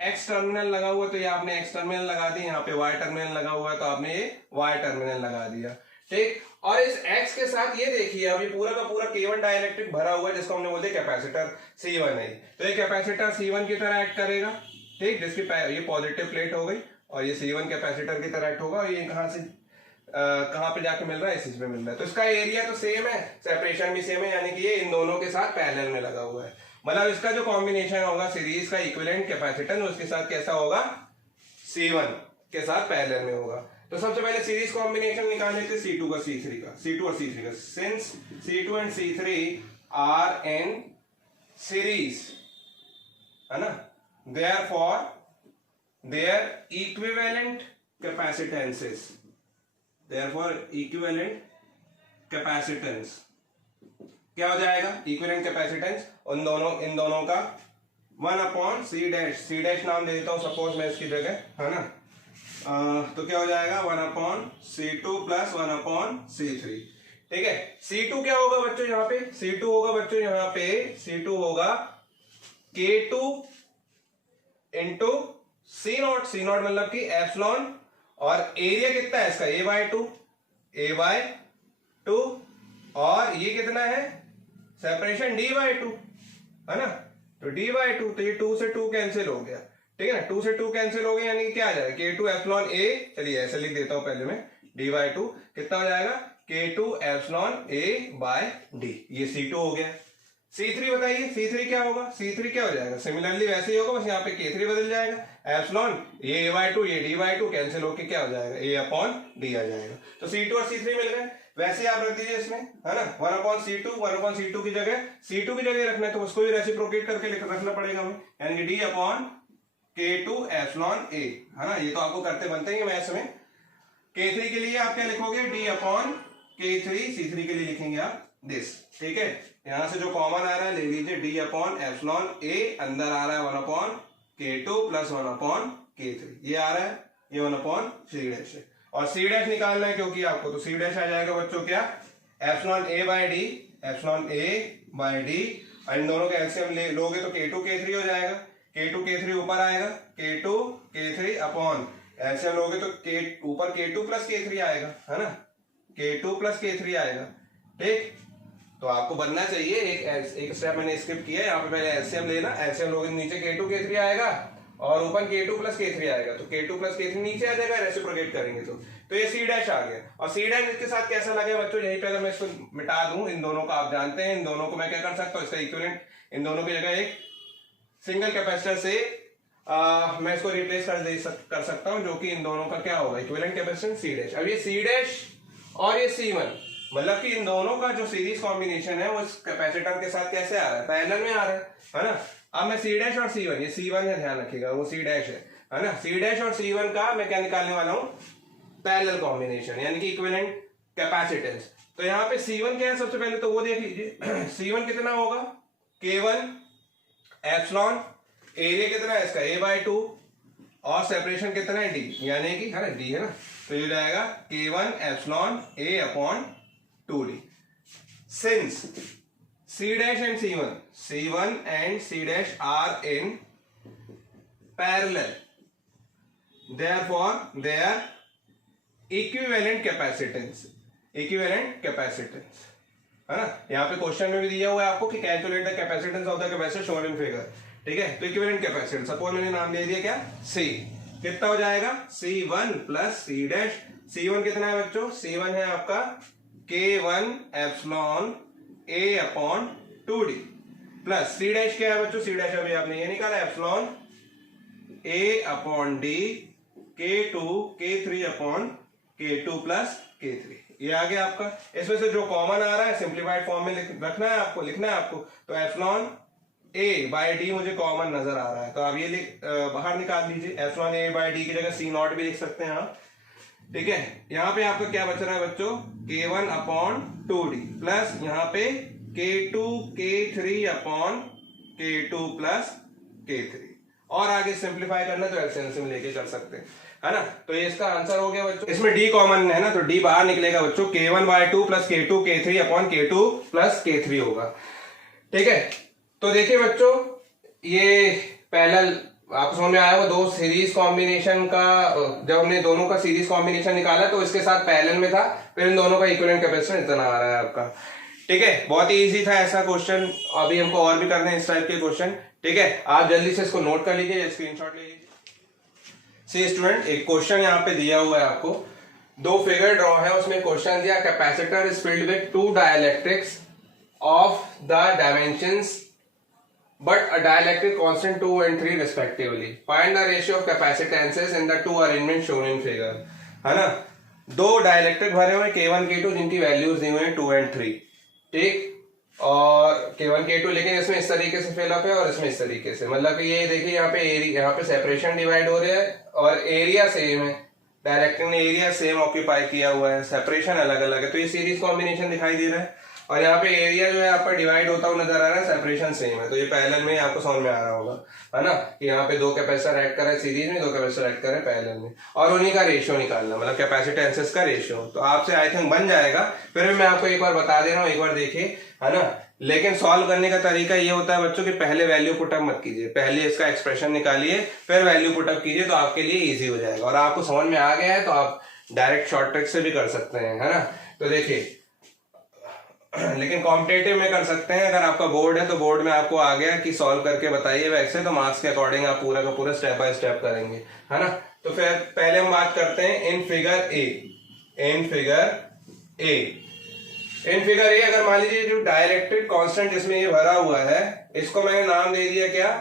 X टर्मिनल लगा हुआ, तो ये आपने X टर्मिनल लगा दी, यहाँ पे Y टर्मिनल लगा हुआ है तो आपने ये Y टर्मिनल लगा दिया। ठीक, और इस X के साथ ये देखिए अभी पूरा का पूरा K1 डाइलेक्ट्रिक भरा हुआ है जिसको हमने बोलते हैं कैपेसिटर C1 है, तो ये कैपेसिटर C1 की तरह एक्ट करेगा। ठीक, जिसकी ये पॉजिटिव प्लेट हो गई और ये C1 कैपेसिटर की तरह एक्ट होगा, और ये कहां से कहां पे जाके मिल रहा है, इस चीज में मिल रहा है। तो इसका एरिया तो सेम है, सेपरेशन भी सेम है, यानी कि ये इन दोनों के साथ पैरेलल में लगा हुआ है। मतलब इसका जो कॉम्बिनेशन होगा सीरीज का इक्विवेलेंट कैपेसिटेंस उसके साथ कैसा होगा, C1 के साथ पैरेलल में होगा। तो सबसे पहले सीरीज कॉम्बिनेशन निकाल लेते C2 का C3 का, C2 और C3 का। Since C2 and C3 are in series, है ना, therefore their equivalent capacitances, therefore equivalent capacitance क्या हो जाएगा, इक्विवेलेंट कैपेसिटेंस इन दोनों का 1/C डैश, C डैश नाम दे देता हूं सपोज मैं इसकी जगह, है ना। तो क्या हो जाएगा 1/C2 प्लस 1/C3। ठीक है, C2 क्या होगा बच्चों यहाँ पे, C2 होगा बच्चों यहाँ पे, C2 होगा K2 इंटू C0, C0 मतलब कि एप्सिलॉन, और एरिया कितना है इसका A/2, और ये कितना है सेपरेशन D/2, है ना, तो D/2, तो ये 2 से 2 कैंसिल हो गया। ठीक है ना, 2 से 2 कैंसिल हो गया, यानी कि क्या आ जाएगा K2 एप्सिलॉन A, चलिए ऐसे लिख देता हूं पहले मैं, D/2 कितना हो जाएगा K2 एप्सिलॉन A/D, ये C2 हो गया। C3 बताइए, C3 क्या होगा, C3 क्या हो जाएगा, सिमिलरली वैसे ही होगा, बस यहाँ पे K3 बदल जाएगा, एप्सिलॉन ये A/2 ये D/2 कैंसिल होके क्या हो जाएगा A/D आ जाएगा। तो C2 और C3 मिल गए, वैसे आप रख दीजिए इसमें, है ना, 1/C2 की जगह C2 की जगह रखना है तो उसको भी रेसिप्रोकेट करके रखना पड़ेगा हमें, यानी कि D/K2 एप्सिलॉन A, है ना, ये तो आपको करते बनते हैं मैथ्स में। K3 के लिए आप क्या लिखोगे, D/K3, C3 के लिए लिखेंगे आप दिस। ठीक है, यहां से जो कॉमन आ रहा है ले लीजिए, D/एप्सिलॉन A, अंदर आ रहा है 1/K2 प्लस 1/K3, ये आ रहा है, ये 1/C डैश है, और C डैश निकालना है क्योंकि आपको, तो C डैश आ जाएगा बच्चों क्या, एप्सिलॉन A/D, एप्सिलॉन A/D, इन दोनों का एलसीएम लोगे तो K2 K3 हो जाएगा, K2 K3 ऊपर आएगा, K2 K3 अपॉन एलसीएम लोगे तो ऊपर K2 प्लस K3 आएगा, है ना, K2 प्लस K3 आएगा। ठीक, तो आपको बनना चाहिए, एक स्टेप मैंने स्किप किया है, यहाँ पे पहले एलसीएम लेना, एलसीएम लोगे नीचे K2 K3 आएगा और ऊपर K2 प्लस K3 आएगा, तो K2 प्लस K3 नीचे आ जाएगा, रेसिप्रोकेट करेंगे तो ये C डैश आ गया। और C डैश इसके साथ कैसा लगे बच्चों, यहीं पे अगर मैं इसको मिटा दूं, इन दोनों का आप जानते हैं, इन दोनों को मैं क्या कर सकता हूँ, इसका इक्विवेलेंट इन दोनों की जगह एक सिंगल कैपेसिटर से मैं इसको रिप्लेस कर सकता हूं, जो कि इन दोनों का क्या होगा, इक्विवेलेंट कैपेसिटेंस C डैश। अब ये C डैश और ये C1, मतलब कि इन दोनों का जो सीरीज कॉम्बिनेशन है वो इस कैपेसिटर के साथ कैसे आ रहा है, पैरेलल में आ रहा है ना। अब मैं C डैश और C1, ये C1 है ध्यान रखिएगा, वो C डैश है ना, C डैश और C1 का मैं क्या निकालने वाला हूं, पैरेलल कॉम्बिनेशन, यानी कि इक्विवेलेंट कैपेसिटेंस। तो यहाँ पे C1 क्या है, सबसे पहले तो वो देख लीजिए, C1 कितना होगा, K1 एप्सिलॉन, एरिया कितना है इसका A/2, और सेपरेशन कितना है D, यानी कि है ना D, है ना, तो ये जाएगा K1 epsilon A/2D। Since C dash and C1 and C dash are in parallel, therefore their equivalent capacitance, है ना। यहाँ पे क्वेश्चन में भी दिया हुआ है आपको कि calculate the capacitance of the capacitor shown in figure. ठीक है, तो इक्विवेलेंट कैपेसिटेंस सपोज मैंने नाम दे दिया क्या, C, कितना हो जाएगा C1 plus C dash. C1 कितना है बच्चों, C1 है आपका K1 epsilon A/2D plus C dash क्या है बच्चों, C डैश अभी आपने ये निकाला epsilon A/D K2 K3/K2 plus K3, ये आ गया आपका। इसमें से जो कॉमन आ रहा है सिंप्लीफाइड फॉर्म में रखना है आपको, लिखना है आपको, तो एप्सिलॉन A/D मुझे कॉमन नजर आ रहा है, तो आप ये बाहर निकाल लीजिए, एप्सिलॉन A/D की जगह C0 भी लिख सकते हैं आप। ठीक है, यहाँ पे आपका क्या बच रहा है बच्चों, K1/2D प्लस यहाँ पे K2 K3 upon K2 plus K3, और आगे सिंप्लीफाई करना तो एलसीएम लेके कर सकते हैं, है ना। तो ये इसका आंसर हो गया बच्चों। इसमें D कॉमन है ना, तो D बाहर निकलेगा बच्चों, K1/2 plus K2 K3 upon K2 plus K3 होगा, ठीक है। तो देखिए बच्चों, ये पैरेलल आपको समझ में आया, वो दो सीरीज कॉम्बिनेशन का, जब हमने दोनों का सीरीज कॉम्बिनेशन निकाला तो इसके साथ पैरेलल में था, फिर इन दोनों का इक्विवेलेंट कैपेसिटेंस इतना आ रहा है आपका, ठीक है। बहुत ही इजी था ऐसा क्वेश्चन, अभी हमको और भी करने हैं इस टाइप के क्वेश्चन, ठीक है। आप जल्दी से इसको नोट कर लीजिए, स्क्रीनशॉट ले लीजिए। सी स्टूडेंट, एक क्वेश्चन यहाँ पे दिया हुआ है आपको, दो फिगर ड्रॉ है, उसमें क्वेश्चन दिया capacitor is filled with two dielectrics of the dimensions but a dielectric constant 2 and 3 respectively. Find the ratio of capacitances in the two arrangements shown in figure. है ना, दो डायलेक्ट्रिक भरे हुए K1 K2 जिनकी values दी हुई हैं 2 and 3, ठीक, और K1 K2, लेकिन इसमें इस तरीके से फिल अप है और इसमें इस तरीके से, मतलब कि ये देखिए यहाँ पे एरिया, यहाँ पे सेपरेशन डिवाइड हो रहा है और एरिया सेम है, डायलेक्ट्रिक ने एरिया सेम ऑक्यूपाई किया हुआ है, सेपरेशन अलग अलग है, तो ये सीरीज कॉम्बिनेशन दिखाई दे रहा है, और यहाँ पे एरिया जो है आपका डिवाइड होता हुआ नजर आ रहा है, सेपरेशन सेम है, तो ये पैरेलल में आपको समझ में आ रहा होगा, है ना, कि यहाँ पे दो कैपेसिटर ऐड कर रहे हैं सीरीज में, दो कैपेसिटर ऐड कर रहे हैं पैरेलल में, और उन्हीं का रेशियो निकालना, मतलब कैपेसिटेंसेस का रेशियो, तो आपसे आई थिंक बन जाएगा। फिर भी मैं आपको एक बार बता दे रहा हूँ, एक बार देखिए, है ना। लेकिन सॉल्व करने का तरीका ये होता है बच्चों कि पहले वैल्यू पुटअप मत कीजिए, पहले इसका एक्सप्रेशन निकालिए, फिर वैल्यू पुटअप कीजिए, तो आपके लिए इजी हो जाएगा, और आपको समझ में आ गया है तो आप डायरेक्ट शॉर्ट ट्रिक से भी कर सकते हैं, है ना। तो देखिए, लेकिन कॉम्पिटेटिव में कर सकते हैं, अगर आपका बोर्ड है तो बोर्ड में आपको आ गया कि सॉल्व करके बताइए, वैसे तो मार्क्स के अकॉर्डिंग आप पूरा का पूरा स्टेप बाय स्टेप करेंगे, है ना। तो फिर पहले हम बात करते हैं in figure A, in figure A अगर मान लीजिए जो डाइलेक्ट्रिक कांस्टेंट इसमें ये भरा हुआ है, इसको मैंने नाम दे दिया क्या,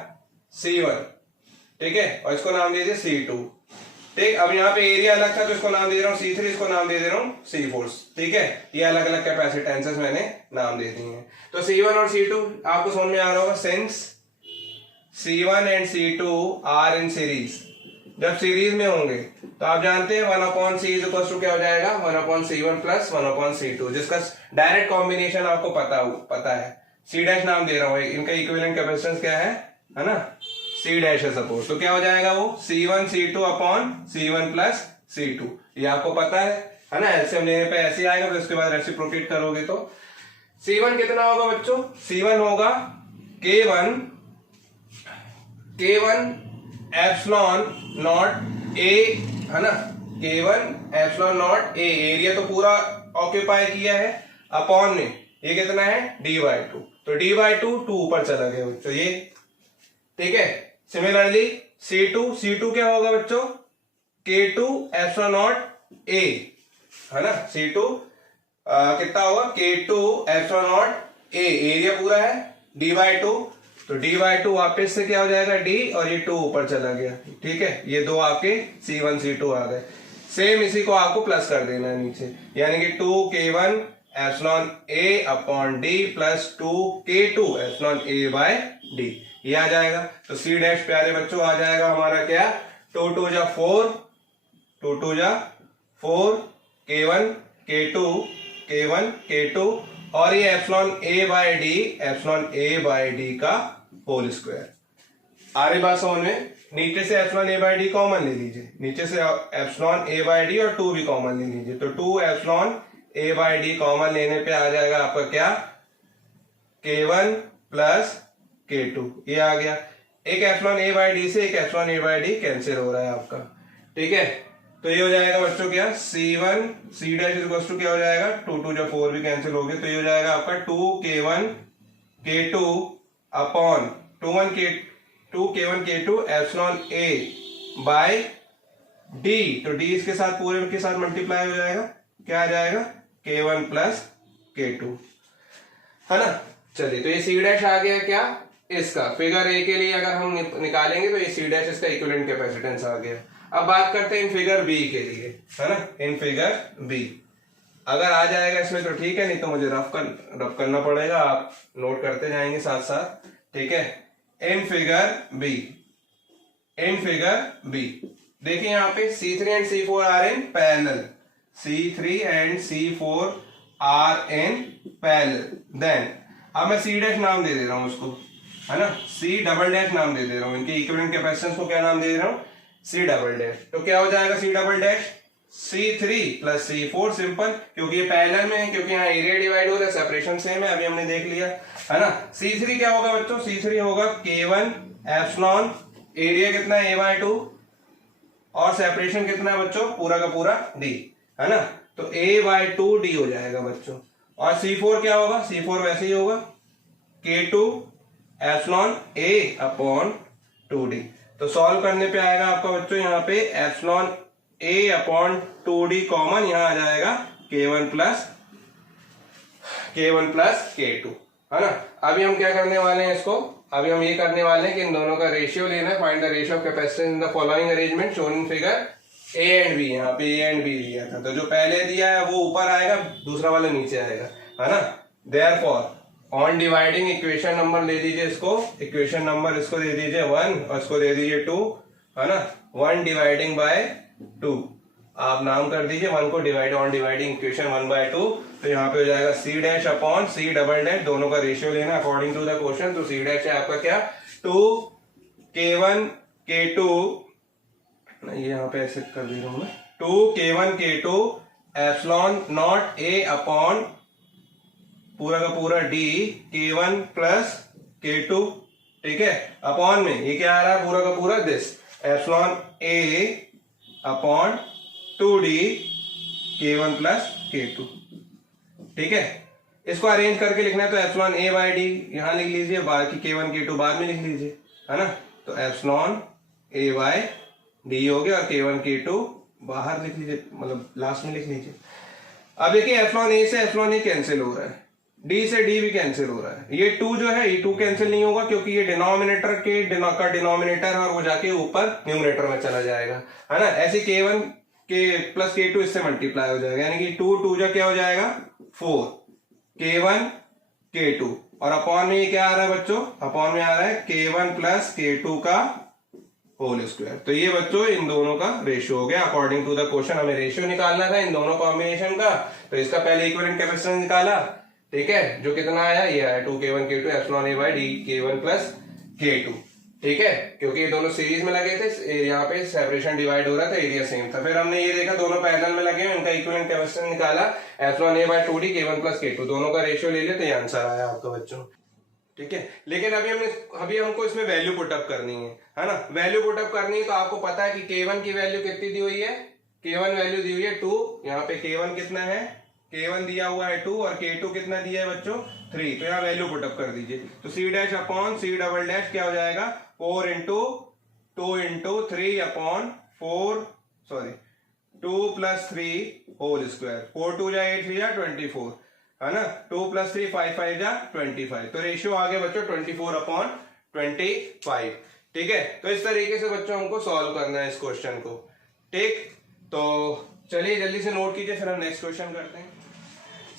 C1, ठीक है, और इसको नाम दे दिया C2, ठीक। अब यहाँ पे एरिया अलग था तो इसको नाम दे रहा हूँ C3, इसको नाम दे रहा हूँ C4, ठीक है। ये अलग अलग कैपेसिटेंसेस मैंने नाम दे दिए हैं। तो C1 और C2 आपको समझ में आ रहा होगा, since C1 and C2 are in series, जब सीरीज में होंगे तो आप जानते हैं 1/C इक्वल टू क्या हो जाएगा, 1/C1 प्लस 1/C2, जिसका डायरेक्ट कॉम्बिनेशन आपको पता है, C' नाम दे रहा हूँ, इनका इक्विवेलेंट कैपेसिटेंस क्या है ना, C' है सपोज, तो क्या हो जाएगा वो C1 C2 upon C1 plus C2, ये आपको पता है ना। एलसीएम लेने पे ऐसे ही आएगा, फिर उसके बाद रेसिप्रोकेट करोगे तो C1 कितना होगा बच्चों, C1 होगा K1 एप्सिलॉन नॉट ए, है ना, K1 epsilon not a, area तो पूरा ऑक्यूपाई किया है, अपॉन में ये कितना है D/2, तो D/2 2 ऊपर चला गया बच्चों ये, ठीक है। सिमिलरली C2 क्या होगा बच्चों, K2 एप्सिलॉन नॉट ए, है ना, C2 कितना होगा, K2 epsilon not a, area पूरा है, D/2, तो D/2 वापस से क्या हो जाएगा D, और ये 2 ऊपर चला गया, ठीक है, ये दो आपके C1 C2 आ गए। सेम इसी को आपको प्लस कर देना है नीचे, यानी कि 2K1 epsilon A upon D plus 2K2 epsilon A by D, ये आ जाएगा। तो C डैश प्यारे बच्चों आ जाएगा हमारा क्या, 2 2 जा 4, 2 2 जा 4, K1 K2 और ये एप्सिलॉन ए बाय डी का होल स्क्वायर। आ रही बात समझ में, नीचे से epsilon A by D common ले लीजिए, नीचे से एप्सिलॉन ए बाय डी और 2 भी कॉमन ले लीजिए, तो 2 epsilon A by D common लेने पे आ जाएगा आपका क्या, K1 प्लस K2, ये आ गया। एक एप्सिलॉन ए बाय डी से एक epsilon A by D cancel हो रहा है आपका, ठीक है। तो ये हो जाएगा बच्चों क्या, C1 C dash equal to क्या हो जाएगा, 2 2 जा 4 भी कैंसिल हो गए, तो ये हो जाएगा आपका 2K1 K2 upon 2K1 K2 epsilon A by D, तो डी इसके साथ पूरे के साथ मल्टीप्लाई हो जाएगा, क्या आ जाएगा, K1 प्लस K2, है ना। चलिए, तो ये C डैश आ गया क्या, इसका फिगर ए के लिए अगर हम निकालेंगे तो ये C डैश इसका इक्विवेलेंट कैपेसिटेंस आ गया। अब बात करते हैं इन फिगर बी के लिए, है ना, इन फिगर बी अगर आ जाएगा इसमें तो ठीक है, नहीं तो मुझे रफ करना पड़ेगा, आप नोट करते जाएंगे साथ साथ, ठीक है। इन फिगर बी देखिए यहाँ पे C3 and C4 are in parallel, C3 and C4 are in parallel, then अब मैं सी डैश नाम दे दे रहा हूं उसको, है ना, सी डबल डैश नाम दे दे रहा हूं, इनके इक्विवेलेंट कैपेसिटेंस को क्या नाम दे दे रहा हूं, सी डबल डैश। तो क्या हो जाएगा C double dash, C3 plus C4, simple, क्योंकि ये पैरेलल में है, क्योंकि यहाँ एरिया डिवाइड हो रहा है, सेपरेशन सेम है, अभी हमने देख लिया, है ना। C3 क्या होगा बच्चों, C3 होगा K1 एप्सिलॉन, एरिया कितना है A/2 और सेपरेशन कितना है बच्चों, पूरा का पूरा D, है ना, तो A/2D हो जाएगा बच्चों। और C4 क्या होगा, C4 वैसे ही होगा K2 एप्सिलॉन A/2D। तो सॉल्व करने पे आएगा आपका बच्चों यहाँ पे एप्सिलॉन A/2D कॉमन, यहाँ आ जाएगा K1 प्लस K2, है ना। अभी हम क्या करने वाले हैं इसको, अभी हम ये करने वाले हैं कि इन दोनों का रेशियो लेना है, find the ratio of capacitance in the following arrangement shown in figure A and B। यहाँ पे A एंड B दिया था, तो जो पहले दिया है वो ऊपर आएगा, दूसरा वाला नीचे आएगा, है ना। Therefore on dividing equation number ले दीजिए इसको, इक्वेशन नंबर इसको दे दीजिए 1 और इसको दे दीजिए 2, है ना। 1 डिवाइडिंग बाय 2, आप नाम कर दीजिए 1 को डिवाइड, ऑन डिवाइडिंग इक्वेशन 1/2, तो यहाँ पे हो जाएगा C dash upon C double dash, दोनों का रेशियो लेना अकॉर्डिंग टू द क्वेश्चन। तो C डैश है आपका क्या, 2K1 K2, ये यहाँ पे ऐसे कर दे रहा हूं मैं, 2K1 K2 epsilon not A upon पूरा का पूरा D K1 प्लस K2, ठीक है, अपॉन में ये क्या आ रहा है, पूरा का पूरा this epsilon A upon 2D K1 plus K2, ठीक है। इसको अरेंज करके लिखना है तो एप्सिलॉन A/D यहां लिख लीजिए, बाकी K1 K2 बाद में लिख लीजिए, है ना। तो एप्सिलॉन A/D हो गया और K1 K2 बाहर लिख लीजिए, मतलब लास्ट में लिख लीजिए। अब देखिए एप्सिलॉन A से एप्सिलॉन A कैंसिल हो रहा है, D से D भी कैंसिल हो रहा है, ये 2 जो है ये 2 कैंसिल नहीं होगा, क्योंकि ये डिनोमिनेटर का डिनोमिनेटर और वो जाके ऊपर न्यूमरेटर में चला जाएगा, है ना। ऐसे K1 के प्लस K2 इससे मल्टीप्लाई हो जाएगा, यानी कि 2 जा क्या हो जाएगा 4 K1 K2, और अपॉन में ये क्या आ रहा है बच्चों, अपॉन में आ रहा है K1 प्लस K2 का होल स्क्वायर। तो ये बच्चों इन दोनों का रेशियो हो गया, अकॉर्डिंग टू द क्वेश्चन हमें रेशियो निकालना था इन दोनों कॉम्बिनेशन का, तो इसका पहले इक्विवेलेंट कैपेसिटेंस निकाला, ठीक है, जो कितना आया, ये आया 2K1 K2 epsilon A/D K1 plus K2, ठीक है, क्योंकि ये दोनों सीरीज में लगे थे, यहाँ पे सेपरेशन डिवाइड हो रहा था, एरिया सेम था। फिर हमने ये देखा दोनों पैरेलल में लगे, इनका इक्विवेलेंट कैपेसिटेंस निकाला epsilon A/2D K1 plus K2, दोनों का रेशियो ले लिया, तो ये आंसर आया आपका बच्चों, ठीक है। लेकिन अभी हमको इसमें वैल्यू पुटअप करनी है ना, वैल्यू पुटअप करनी है, तो आपको पता है कि K1 की वैल्यू कितनी दी हुई है, K1 वैल्यू दी हुई है 2, यहाँ पे K1 कितना है, K1 दिया हुआ है 2 और K2 कितना दिया है बच्चों 3, तो यहाँ वैल्यू पुटअप कर दीजिए। तो C dash upon C double dash क्या हो जाएगा 4 into 2 into 3 upon 4, sorry 2 plus 3 whole square, 4 2 जा 8 3 जा 24, है ना, 2 प्लस 3 5 5 जा 25, तो रेशियो आ गया बच्चों 24/25, ठीक है। तो इस तरीके से बच्चों हमको सॉल्व करना है इस क्वेश्चन को, ठीक। तो चलिए जल्दी से नोट कीजिए, फिर हम नेक्स्ट क्वेश्चन करते हैं।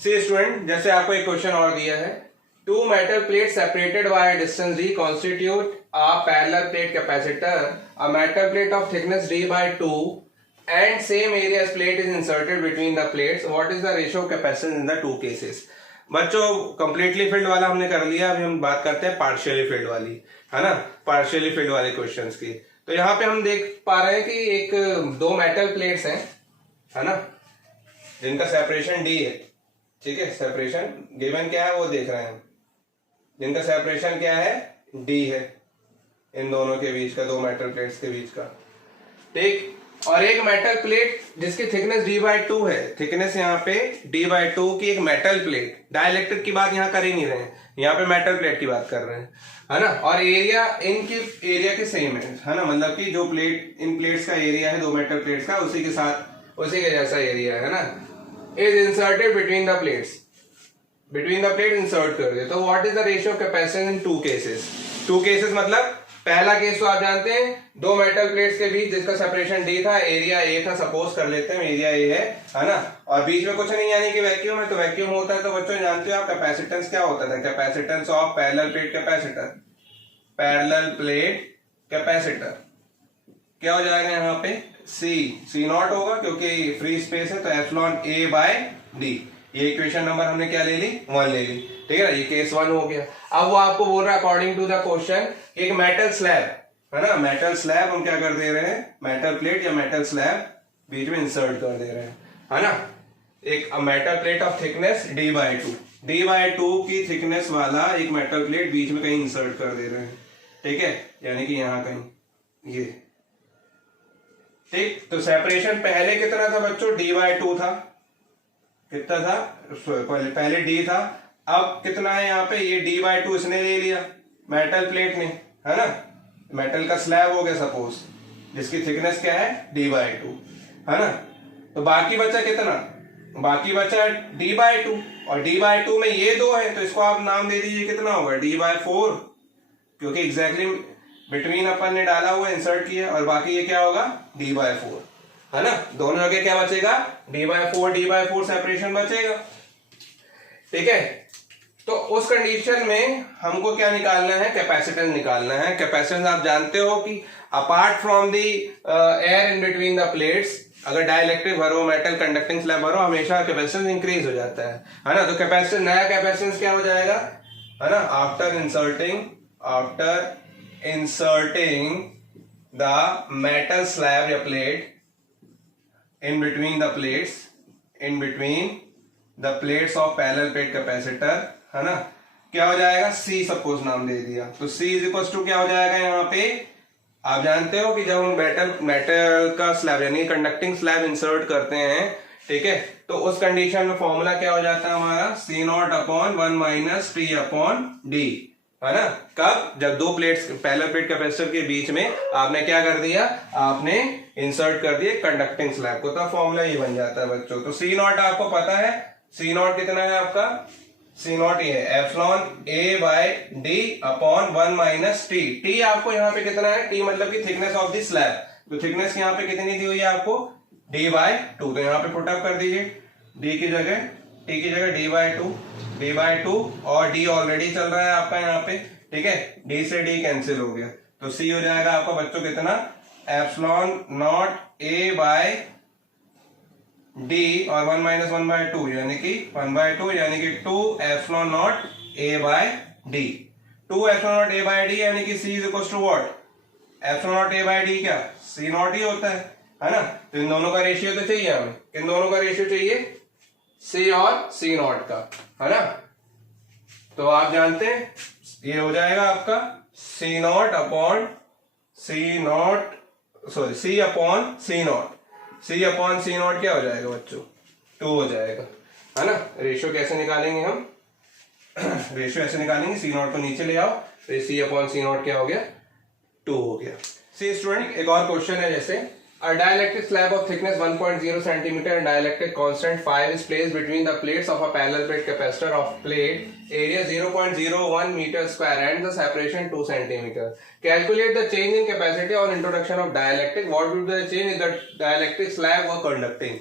सी स्टूडेंट, जैसे आपको एक क्वेश्चन और दिया है, 2 metal plates separated by a distance d constitute a parallel plate capacitor. A metal plate of thickness d/2 and same area as plate is inserted between the plates. What is the ratio of capacitance in the two cases? बच्चों completely field वाला हमने कर लिया, अभी हम बात करते हैं पार्शियली फील्ड वाली, है ना, पार्शियली फील्ड वाले क्वेश्चंस की। तो यहाँ पे हम देख पा रहे हैं कि एक 2 मेटल प्लेट्स हैं, है ना, जिनका सेपरेशन d है, ठीक है, सेपरेशन गिवन क्या है वो देख रहे हैं, जिनका सेपरेशन क्या है d है, इन दोनों के बीच का, 2 मेटल प्लेट्स के बीच का, ठीक। और एक मेटल प्लेट जिसकी थिकनेस d/2 है, थिकनेस यहाँ पे d/2 की एक मेटल प्लेट, डाइलेक्ट्रिक की बात यहाँ कर ही नहीं रहे हैं, यहाँ पे मेटल प्लेट की बात कर रहे हैं, है ना। और एरिया इनकी एरिया के सेम है ना, मतलब कि जो प्लेट इन प्लेट्स का एरिया है 2 मेटल प्लेट्स का, उसी के साथ उसी के जैसा एरिया है ना, is inserted between the plates, between the plate insert कर दे। तो what is the ratio of capacitance in 2 cases, 2 cases मतलब पहला केस तो आप जानते हैं 2 मेटल प्लेट्स के बीच जिसका सेपरेशन d था, एरिया a था, सपोज कर लेते हैं एरिया a है ना, और बीच में कुछ नहीं यानी कि वैक्यूम है, तो वैक्यूम होता है, तो बच्चों जानते हो आप कैपेसिटेंस क्या होता था, capacitance of parallel plate capacitor, parallel plate capacitor क्या हो जाएगा यहाँ पे C0 होगा, क्योंकि फ्री स्पेस है, तो एप्सिलॉन A/D, ये इक्वेशन नंबर हमने क्या ले ली, 1 ले ली, ठीक है, ये केस 1 हो गया। अब वो आपको बोल रहा है अकॉर्डिंग टू द क्वेश्चन एक मेटल स्लैब है ना, मेटल स्लैब हम क्या कर दे रहे हैं, मेटल प्लेट या मेटल स्लैब बीच में इंसर्ट कर दे रहे हैं, है ना। एक metal plate of thickness d/2 की थिकनेस वाला एक मेटल प्लेट बीच में कहीं इंसर्ट कर दे रहे हैं, ठीक है, यानी कि यहां कहीं ये, ठीक। तो सेपरेशन पहले कितना था बच्चों, d/2 था, कितना था पहले d था, अब कितना है यहाँ पे, ये d/2 इसने ले लिया मेटल प्लेट ने, है ना, मेटल का स्लैब हो गया सपोज, जिसकी थिकनेस क्या है d/2, है ना। तो बाकी बचा कितना, बाकी बचा d/2, और d/2 में ये दो है तो इसको आप नाम दे दीजिए कितना होगा, d/4, क्योंकि एग्जैक्टली बिटवीन अपन ने डाला हुआ इंसर्ट किया, और बाकी ये क्या होगा d/4, है ना। दोनों जगह क्या बचेगा, d/4 सेपरेशन बचेगा, ठीक है। तो उस कंडीशन में हमको क्या निकालना है, कैपेसिटेंस निकालना है। कैपेसिटेंस आप जानते हो कि apart from the air in between the plates, अगर डाइलेक्ट्रिक भरो, मेटल कंडक्टिंग स्लैब भरो, हमेशा कैपेसिटेंस इंक्रीज हो जाता है ना। तो कैपेसिटेंस, नया कैपेसिटेंस क्या हो जाएगा, है ना, after inserting the metal slab या plate in between the plates of parallel plate capacitor, है ना, क्या हो जाएगा, C सपोज नाम दे दिया, तो C इज इक्वल टू क्या हो जाएगा, यहाँ पे आप जानते हो कि जब हम मेटल का स्लैब यानी कंडक्टिंग स्लैब इंसर्ट करते हैं, ठीक है, तो उस कंडीशन में फॉर्मूला क्या हो जाता है हमारा, C0/1 - T/D, है ना। कब, जब दो प्लेट्स पैरेलल प्लेट कैपेसिटर के बीच में आपने क्या कर दिया, आपने इंसर्ट कर दिया कंडक्टिंग स्लैब को, तो फॉर्मूला ये बन जाता है बच्चों। तो C0 आपको पता है, C0 कितना है आपका, C0 ये है ε/d/1 - T। T आपको यहाँ पे कितना है, T मतलब की थिकनेस ऑफ द स्लैब, तो थिकनेस यहाँ पे कितनी दी हुई है आपको, d/2, तो यहाँ पे पुट अप कर दीजिए, d की जगह, T की जगह d/2, और d ऑलरेडी चल रहा है आपका यहाँ पे, ठीक है, d से d कैंसिल हो गया, तो C हो जाएगा आपका बच्चों कितना, ε0 a/d और 1 - 1/2 यानी कि 1/2, यानी कि 2 ε0 a/d, 2 ε0 a/d, यानी कि C is equal to what, ε0 a/d क्या, C0 ही होता है ना। तो इन दोनों का रेशियो तो चाहिए हमें, इन दोनों का रेशियो चाहिए C और C0 का, है ना। तो आप जानते हैं ये हो जाएगा आपका C0 upon C0, sorry C upon C0 क्या हो जाएगा बच्चों, 2 हो जाएगा, है ना। रेशियो कैसे निकालेंगे हम, रेशियो ऐसे निकालेंगे, C0 को नीचे ले आओ, तो C अपॉन C0 क्या हो गया, 2 हो गया। सी स्टूडेंट, एक और क्वेश्चन है, जैसे a dielectric slab of thickness 1.0 cm and dielectric constant 5 is placed between the plates of a parallel plate capacitor of plate area 0.01 meter square and the separation 2 cm. Calculate the change in capacity on introduction of dielectric. What would be the change in the dielectric slab or conducting?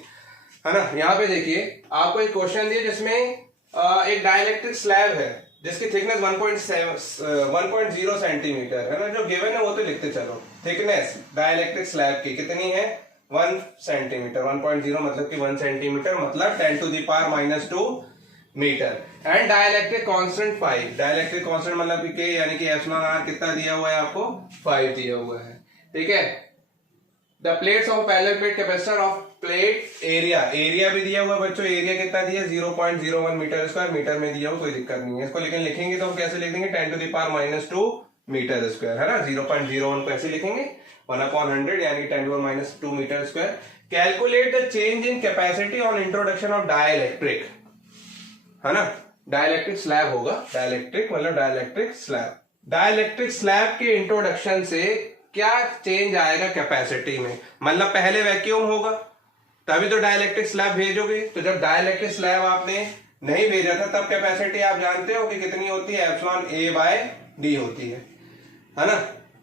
है ना। यहाँ पे देखिए आपको एक question दिया जिसमें एक डाइलेक्ट्रिक स्लैब है जिसकी थिकनेस 1.0 सेंटीमीटर है ना, जो गिवन है वो तो लिखते चलो। थिकनेस डाइलेक्ट्रिक स्लैब की कितनी है, 1 सेंटीमीटर, 1.0 मतलब कि 1 सेंटीमीटर, मतलब 10⁻⁻2 metre, and dielectric constant 5, dielectric constant मतलब कि K यानी कि εr कितना दिया हुआ है आपको, 5 दिया हुआ है, ठीक है। The plates of parallel plate capacitor of plate area भी दिया हुआ है बच्चों, एरिया कितना दिया 0.01 मीटर स्क्वायर, मीटर में दिया हुआ, कोई दिक्कत नहीं है इसको, लेकिन लिखेंगे तो हम कैसे लिख देंगे 10⁻2 मीटर स्क्वायर, है ना। 0.01 को ऐसे लिखेंगे 1/100 यानी कि 10⁻2 metre square. Calculate the change in capacity on introduction of dielectric, है ना, डाइलेक्ट्रिक स्लैब होगा, डाइलेक्ट्रिक मतलब डाइलेक्ट्रिक स्लैब, डाइलेक्ट्रिक स्लैब के इंट्रोडक्शन से क्या चेंज आएगा कैपेसिटी में, मतलब पहले वैक्यूम होगा तभी तो डाइलेक्ट्रिक स्लैब भेजोगे, तो जब डाइलेक्ट्रिक स्लैब आपने नहीं भेजा था तब कैपेसिटी आप जानते हो कि कितनी होती है, εa/d होती है ना।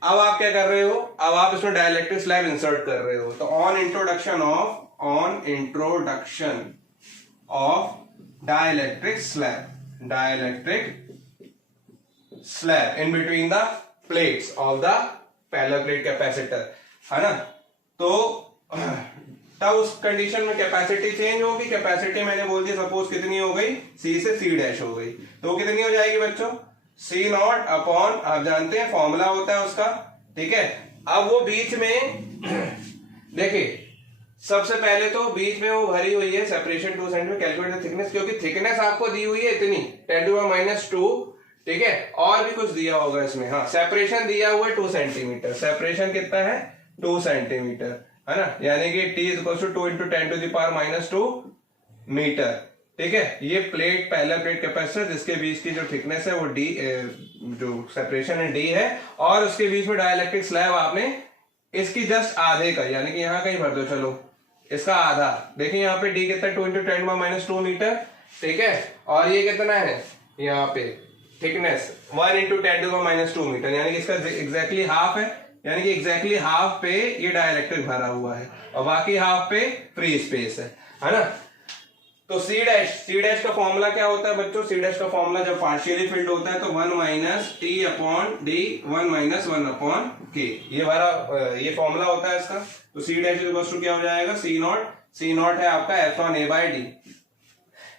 अब आप क्या कर रहे हो, अब आप इसमें डाइलेक्ट्रिक स्लैब इंसर्ट कर रहे हो, तो on introduction of dielectric slab in between the plates of the parallel plate capacitor, है ना। तो तब उस कंडीशन में कैपेसिटी चेंज होगी। कैपेसिटी मैंने बोल दिया सपोज कितनी हो गई, सी से सी डैश हो गई, तो कितनी हो जाएगी बच्चों, सी नॉट अपॉन, आप जानते हैं फॉर्मूला होता है उसका, ठीक है। अब वो बीच में देखिए सबसे पहले तो बीच में वो भरी हुई है separation 2 centimetre, calculate the thickness, क्योंकि थिकनेस आपको दी हुई है इतनी 10⁻², ठीक है, और भी कुछ दिया होगा इसमें, हाँ सेपरेशन दिया हुआ है 2 सेंटीमीटर, सेपरेशन कितना है 2 सेंटीमीटर, है ना, यानी कि t is equal to 2 into 10⁻², metre, ठीक है। ये प्लेट, पहला प्लेट कैपेसिटर जिसके बीच की जो थिकनेस है वो d, जो सेपरेशन है d है, और उसके बीच में डाइलेक्ट्रिक स्लैब आपने इसकी जस्ट आधे का, यानी कि यहाँ कहीं भर दो, चलो इसका आधा, देखिए यहाँ पे d कितना 2 इंटू 10⁻² मीटर, ठीक है, और ये कितना है यहाँ पे थिकनेस 1 इंटू 10⁻² मीटर, यानी कि इसका एग्जैक्टली हाफ है, यानी कि एग्जैक्टली हाफ पे ये डाइलेक्ट्रिक भरा हुआ है और बाकी हाफ पे फ्री स्पेस है ना। तो सी डैश का फॉर्मूला क्या होता है बच्चों, सी डैश का फॉर्मूला जब पार्शियली फिल्ड होता है तो 1 minus T upon d, 1 minus 1 upon K, ये फॉर्मूला होता है इसका। तो सी डैश इक्वल टू क्या हो जाएगा, सी नॉट है आपका epsilon A by D,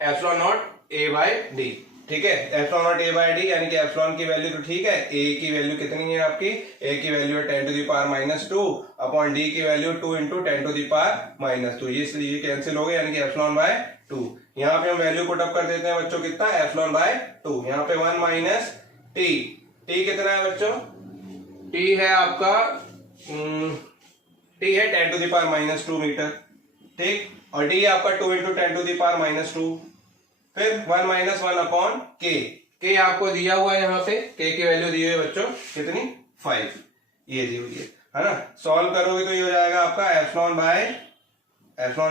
epsilon not a by D, ठीक है, epsilon not a by D, यानी कि एप्सिलॉन की वैल्यू तो ठीक है, ए की वैल्यू कितनी है आपकी, ए की वैल्यू है 10⁻² अपॉन डी की वैल्यू 2 इंटू 10⁻², ये कैंसिल हो गया, यानी कि एप्सिलॉन बाय 2। यहाँ पे हम वैल्यू पुट अप कर देते हैं बच्चों, कितना एप्सिलॉन बाय 2, यहाँ पे 1 माइनस टी, टी कितना है बच्चों, टी है आपका टी है 10⁻² मीटर, ठीक, और डी आपका 2 इंटू 10⁻², फिर 1 माइनस 1 अपॉन के आपको दिया हुआ है, यहाँ पे के की वैल्यू दी हुई है बच्चों कितनी 5, ये दी हुई है ना। सॉल्व करोगे तो ये हो जाएगा आपका एप्सिलॉन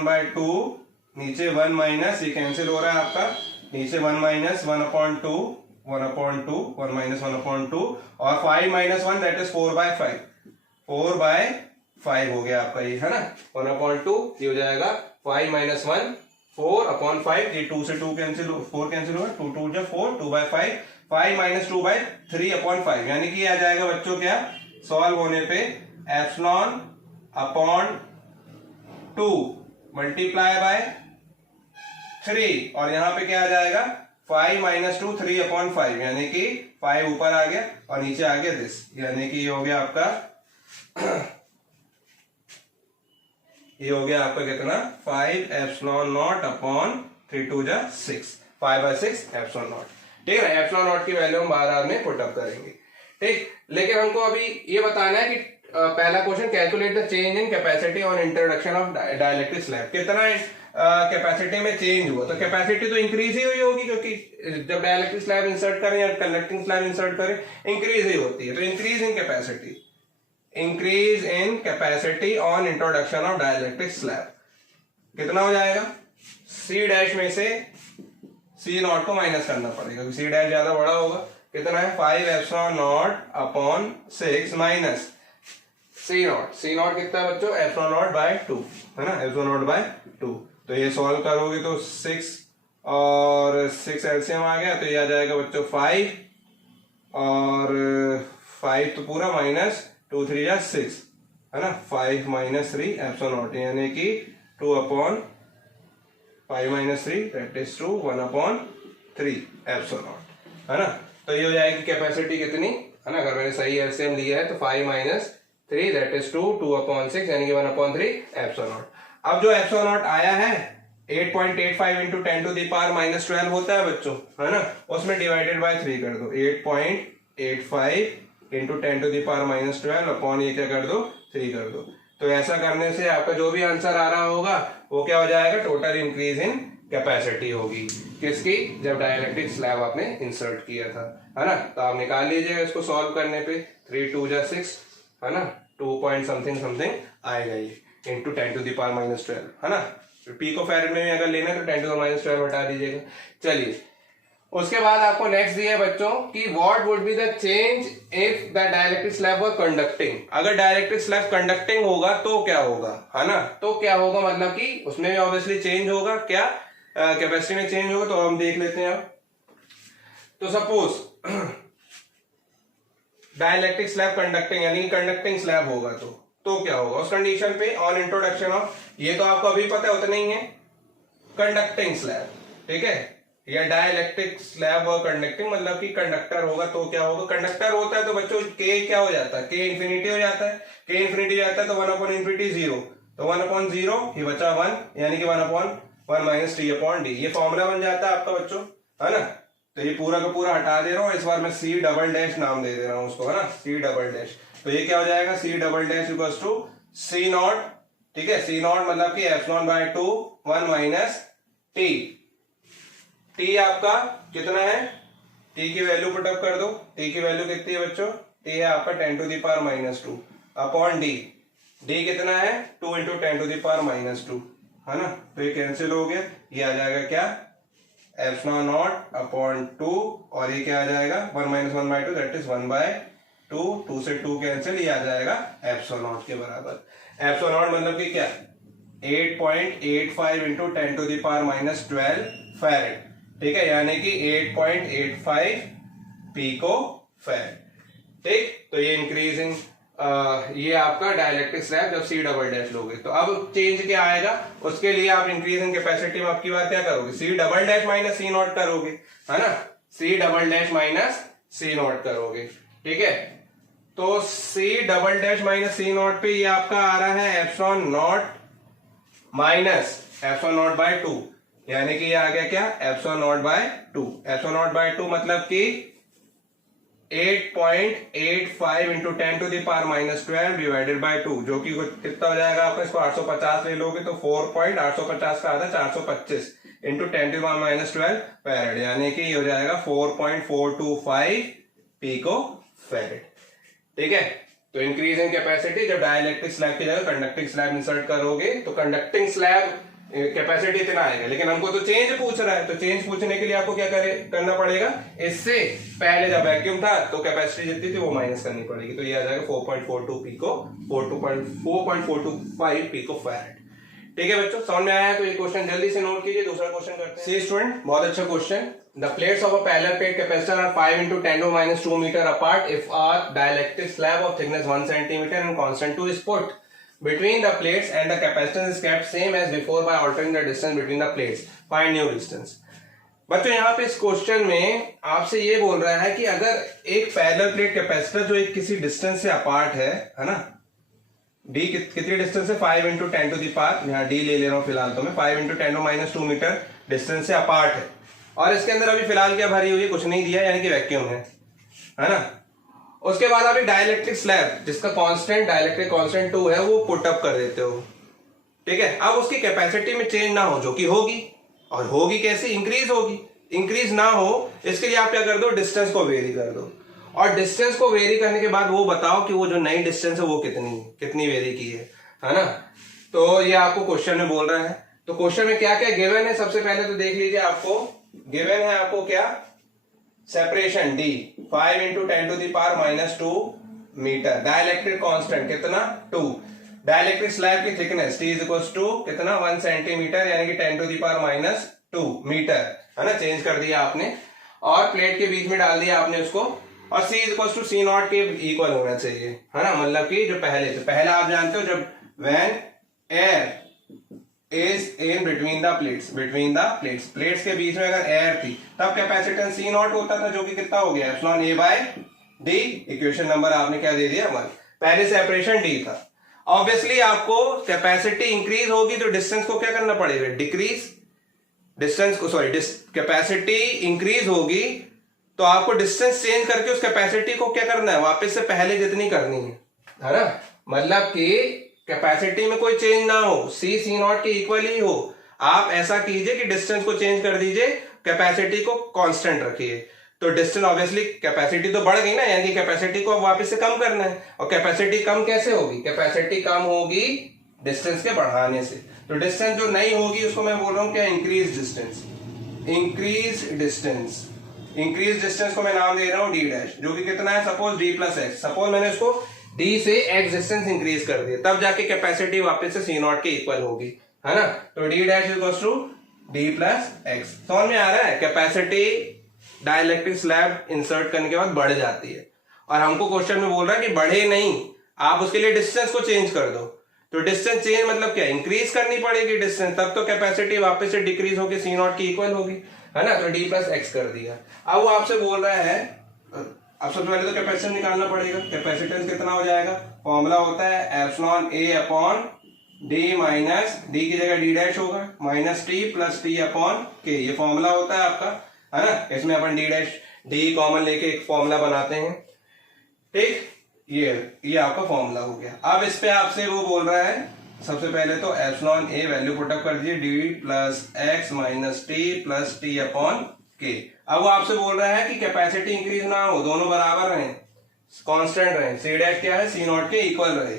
बाय 2, नीचे 1 माइनस, ये कैंसिल हो रहा है आपका, नीचे 1 माइनस 1/2, 1/2, 1 माइनस 1/2, और 5 माइनस 1 दैट इज 4/5, 4/5 हो गया आपका ये, है ना, 1/2, ये हो जाएगा 5 माइनस 1 4/5, ये 2 से 2 कैंसिल, 4 कैंसिल होगा, 2 2 जा 4, 2/5, 5 माइनस 2/3/5, यानी कि आ जाएगा बच्चों क्या, सॉल्व होने पे एप्सिलॉन अपॉन 2 मल्टीप्लाई बाय 3, और यहाँ पे क्या आ जाएगा 5 माइनस 2 3/5, यानी कि 5 ऊपर आ गया और नीचे आ गया दिस, यानी कि ये हो गया आपका ये हो गया आपका कितना 5 एप्सिलॉन नॉट अपॉन 3 2 जा 6, 5/6 एप्सिलॉन नॉट, ठीक है। एप्सिलॉन नॉट की वैल्यू हम बाहर में पुट अप करेंगे, ठीक। लेकिन हमको अभी ये बताना है कि पहला question, calculate the change in capacity on introduction of dielectric slab, कितना कैपेसिटी में चेंज हुआ, तो कैपेसिटी तो इंक्रीज ही हुई होगी, क्योंकि जब डाइलेक्ट्रिक स्लैब इंसर्ट करें या कंडक्टिंग स्लैब इंसर्ट करें इंक्रीज ही होती है, तो increase in capacity on introduction of dielectric slab कितना हो जाएगा, सी डैश में से सी नॉट को माइनस करना पड़ेगा क्योंकि सी डैश ज्यादा बड़ा होगा, कितना है 5 epsilon not upon 6 minus C not कितना है बच्चों, एप्सिलॉन नॉट बाय 2, है ना, एप्सिलॉन नॉट बाय 2। तो ये सॉल्व करोगे तो 6 और 6 एलसीएम आ गया, तो ये आ जाएगा बच्चों 5 और 5 तो पूरा माइनस 2 3 जा 6, है ना, 5 माइनस 3 एप्सिलॉन नॉट, यानी कि 2/5 minus 3 that is 2, 1/3 epsilon not, है ना। तो ये हो जाएगी कैपेसिटी कितनी, है ना, अगर मैंने सही एलसीएम लिया है तो 5 माइनस 3 दैट इज 2, 2/6 यानी कि 1/3 एप्सिलॉन नॉट। अब जो एप्सिलॉन नॉट आया है 8.85 इंटू 10⁻12 होता है बच्चों, है ना, उसमें डिवाइडेड बाय 3 कर दो, 8.85 इंटू 10⁻12 अपॉन ये क्या कर दो 3 कर दो। तो ऐसा करने से आपका जो भी आंसर आ रहा होगा वो क्या हो जाएगा, टोटल इंक्रीज इन कैपेसिटी होगी किसकी, जब डाइलेक्ट्रिक स्लैब आपने इंसर्ट किया था, है ना। तो आप निकाल लीजिएगा इसको सॉल्व करने पे, 3 2 जा 6, है ना, 2 पॉइंट समथिंग आएगा ये इंटू 10⁻12, है ना। पीको फैरेड में अगर लेना है तो 10⁻12 हटा दीजिएगा। चलिए उसके बाद आपको नेक्स्ट दिया है बच्चों कि what would be the change if the dielectric slab were conducting, अगर डाइलेक्ट्रिक स्लैब कंडक्टिंग होगा तो क्या होगा, है ना, तो क्या होगा, मतलब कि उसमें भी ऑब्वियसली चेंज होगा, क्या कैपेसिटी में चेंज होगा, तो हम देख लेते हैं। तो सपोज डाइलेक्ट्रिक स्लैब कंडक्टिंग यानी कंडक्टिंग स्लैब होगा, तो तो क्या होगा उस कंडीशन पे ऑन इंट्रोडक्शन ऑफ, ये तो आपको अभी पता है उतना ही है, कंडक्टिंग स्लैब, ठीक है, या डाइलेक्ट्रिक स्लैब और कंडक्टिंग, मतलब कि कंडक्टर होगा तो क्या होगा, कंडक्टर होता है तो बच्चों के क्या हो जाता है, के इन्फिनिटी हो जाता है, के इन्फिनिटी जाता है तो 1/इन्फिनिटी 0, तो 1/0 ये बचा 1, यानी कि 1/1 - t/d, ये फॉर्मूला बन जाता है आपका बच्चों, है ना। तो ये पूरा का पूरा हटा दे रहा हूं, इस बार मैं C डबल डैश नाम दे दे रहा हूं उसको, है ना, C डबल डैश। तो ये क्या हो जाएगा, C double dash equals to C not, ठीक है, C नॉट मतलब कि ε0/2 1 - t, t आपका कितना है, t की वैल्यू पुटअप कर दो, t की वैल्यू कितनी है बच्चों, t है आपका 10⁻⁻2 अपॉन d, d कितना है 2 × 10⁻⁻2, है ना। तो ये कैंसिल हो गया, ये आ जाएगा क्या ε0/2, और ये क्या आ जाएगा 1 - 1/2 दैट इज 1/2, 2 से 2 कैंसिल, ये आ जाएगा ε0 के बराबर। ε0 मतलब कि क्या 8.85 × 10⁻12 फैरेड, ठीक है, यानी कि 8.85 पिको फैरेड, ठीक। तो ये इंक्रीजिंग ये आपका डाइलेक्ट्रिक स्लैब जब C डबल डैश लोगे, तो अब चेंज क्या आएगा, उसके लिए आप इंक्रीज इन कैपेसिटी में आपकी बात क्या करोगे, C double dash minus C not करोगे, है ना, C double dash minus C not करोगे, ठीक है। तो C double dash minus C not पे ये आपका आ रहा है ε0 माइनस ε0/2, यानी कि ये आ गया क्या ε0/2, ε0/2 मतलब कि 8.85 × 10⁻12 डिवाइडेड बाय 2, जो कि कितना हो जाएगा आपका, इसको 850 ले लोगे तो 4.850 का आधा 425 × 10⁻12 फैरेड, यानी कि ये हो जाएगा 4.425 पिको फैरेड, ठीक है। तो इंक्रीज इन कैपेसिटी जब डाइलेक्ट्रिक स्लैब की जगह कंडक्टिंग स्लैब इंसर्ट करोगे तो कंडक्टिंग स्लैब कैपेसिटी इतना आएगा, लेकिन हमको तो चेंज पूछ रहा है, तो चेंज पूछने के लिए आपको क्या करना पड़ेगा, इससे पहले जब वैक्यूम था तो कैपेसिटी जितनी थी वो माइनस करनी पड़ेगी, तो ये आ जाएगा 4.42 पिको 4.425 पिको फैरेड, ठीक है बच्चों, समझ में आया है। तो ये क्वेश्चन जल्दी से नोट कीजिए, दूसरा क्वेश्चन करते हैं। सी स्टूडेंट, बहुत अच्छा question, the plates of a parallel plate capacitor are 5 × 10⁻2 metre apart if are dielectric slab of thickness 1 centimetre and constant 2 is put between the plates and the capacitance is kept same as before by altering the distance between the plates, find new distance। बच्चों यहाँ पे इस question में आपसे ये बोल रहा है कि अगर एक पैरेलल प्लेट कैपेसिटर जो एक किसी डिस्टेंस से अपार्ट है ना, d कितनी डिस्टेंस है 5 × 10⁻, यहाँ d ले रहा हूँ फिलहाल तो मैं, 5 × 10⁻2 मीटर डिस्टेंस से अपार्ट है, और इसके अंदर अभी फिलहाल क्या भरी हुई है, कुछ नहीं दिया, यानी कि वैक्यूम है ना। उसके बाद आप डाइलेक्ट्रिक स्लैब जिसका कांस्टेंट डाइलेक्ट्रिक कांस्टेंट 2 है वो पुट अप कर देते हो, ठीक है। अब उसकी कैपेसिटी में चेंज ना हो, जो कि होगी, और होगी कैसे, इंक्रीज होगी, इंक्रीज ना हो इसके लिए आप क्या कर दो, डिस्टेंस को वेरी कर दो, और डिस्टेंस को वेरी करने के बाद वो बताओ कि वो जो नई डिस्टेंस है वो कितनी वेरी की है ना। तो ये आपको क्वेश्चन में बोल रहा है, तो क्वेश्चन में क्या क्या गिवन है, सबसे पहले तो देख लीजिए, आपको गिवन है आपको क्या, सेपरेशन d 5 × 10⁻2 मीटर, डाइलेक्ट्रिक कांस्टेंट कितना 2, डाइलेक्ट्रिक स्लैब की थिकनेस t = कितना 1 सेंटीमीटर, यानी कि 10⁻2 मीटर, है ना, चेंज कर दिया आपने, और प्लेट के बीच में डाल दिया आपने उसको, और c = C0 के इक्वल होना चाहिए, है ना, मतलब कि जो पहले आप जानते हो जब when air is in between the plates, plates के बीच में अगर एयर थी तब कैपेसिटेंस C0 होता था, जो कि कितना हो गया ε/d, इक्वेशन नंबर आपने क्या दे दिया 1, पहले सेपरेशन d था। ऑब्वियसली आपको कैपेसिटी इंक्रीज होगी तो डिस्टेंस को क्या करना पड़ेगा, डिक्रीज, डिस्टेंस को सॉरी कैपेसिटी इंक्रीज होगी तो आपको डिस्टेंस चेंज करके उस कैपेसिटी को क्या करना है, वापस से पहले जितनी करनी है ना, मतलब कि कैपेसिटी में कोई चेंज ना हो, C0 के इक्वल ही हो। आप ऐसा कीजिए कि डिस्टेंस को चेंज कर दीजिए, कैपेसिटी को कांस्टेंट रखिए, तो डिस्टेंस ऑब्वियसली कैपेसिटी तो बढ़ गई ना, यानी कि कैपेसिटी को वापस से कम करना है, और कैपेसिटी कम कैसे होगी, कैपेसिटी कम होगी डिस्टेंस के बढ़ाने से, तो डिस्टेंस जो नहीं होगी उसको मैं बोल रहा हूं क्या, इंक्रीज डिस्टेंस, इंक्रीज डिस्टेंस को मैं नाम दे रहा हूं d', जो कि कितना है, सपोज d + x, सपोज मैंने इसको d से x डिस्टेंस इंक्रीज कर दिया, तब जाके कैपेसिटी वापस से C0 के इक्वल होगी, है ना। तो d' = d + x, समझ में आ रहा है, कैपेसिटी डाइलेक्ट्रिक स्लैब इंसर्ट करने के बाद बढ़ जाती है, और हमको क्वेश्चन में बोल रहा है कि बढ़े नहीं, आप उसके लिए डिस्टेंस को चेंज कर दो, तो डिस्टेंस चेंज मतलब क्या, इंक्रीज करनी पड़ेगी डिस्टेंस, तब तो कैपेसिटी वापस से डिक्रीज होकर सी नॉट की इक्वल होगी, है ना। तो डी प्लस एक्स कर दिया। अब वो आपसे बोल रहा है, अब सबसे पहले तो कैपेसिटेंस निकालना पड़ेगा। कैपेसिटेंस कितना हो जाएगा, फॉर्मूला होता है epsilon A upon D minus, D की जगह डी डैश होगा, minus T plus T upon K, ये फॉर्मूला होता है आपका, है ना। इसमें अपन डी डैश डी कॉमन लेके एक फॉर्मूला बनाते हैं, ठीक। ये आपका फॉर्मूला हो गया। अब इस पे आपसे वो बोल रहा है, सबसे पहले तो एप्सिलॉन ए वैल्यू पुट अप कर दिए, D plus X minus T upon के। अब वो आपसे बोल रहा है कि कैपेसिटी इंक्रीज ना हो, दोनों बराबर रहे, कांस्टेंट रहे, सी डैश क्या है, सी नॉट के इक्वल रहे,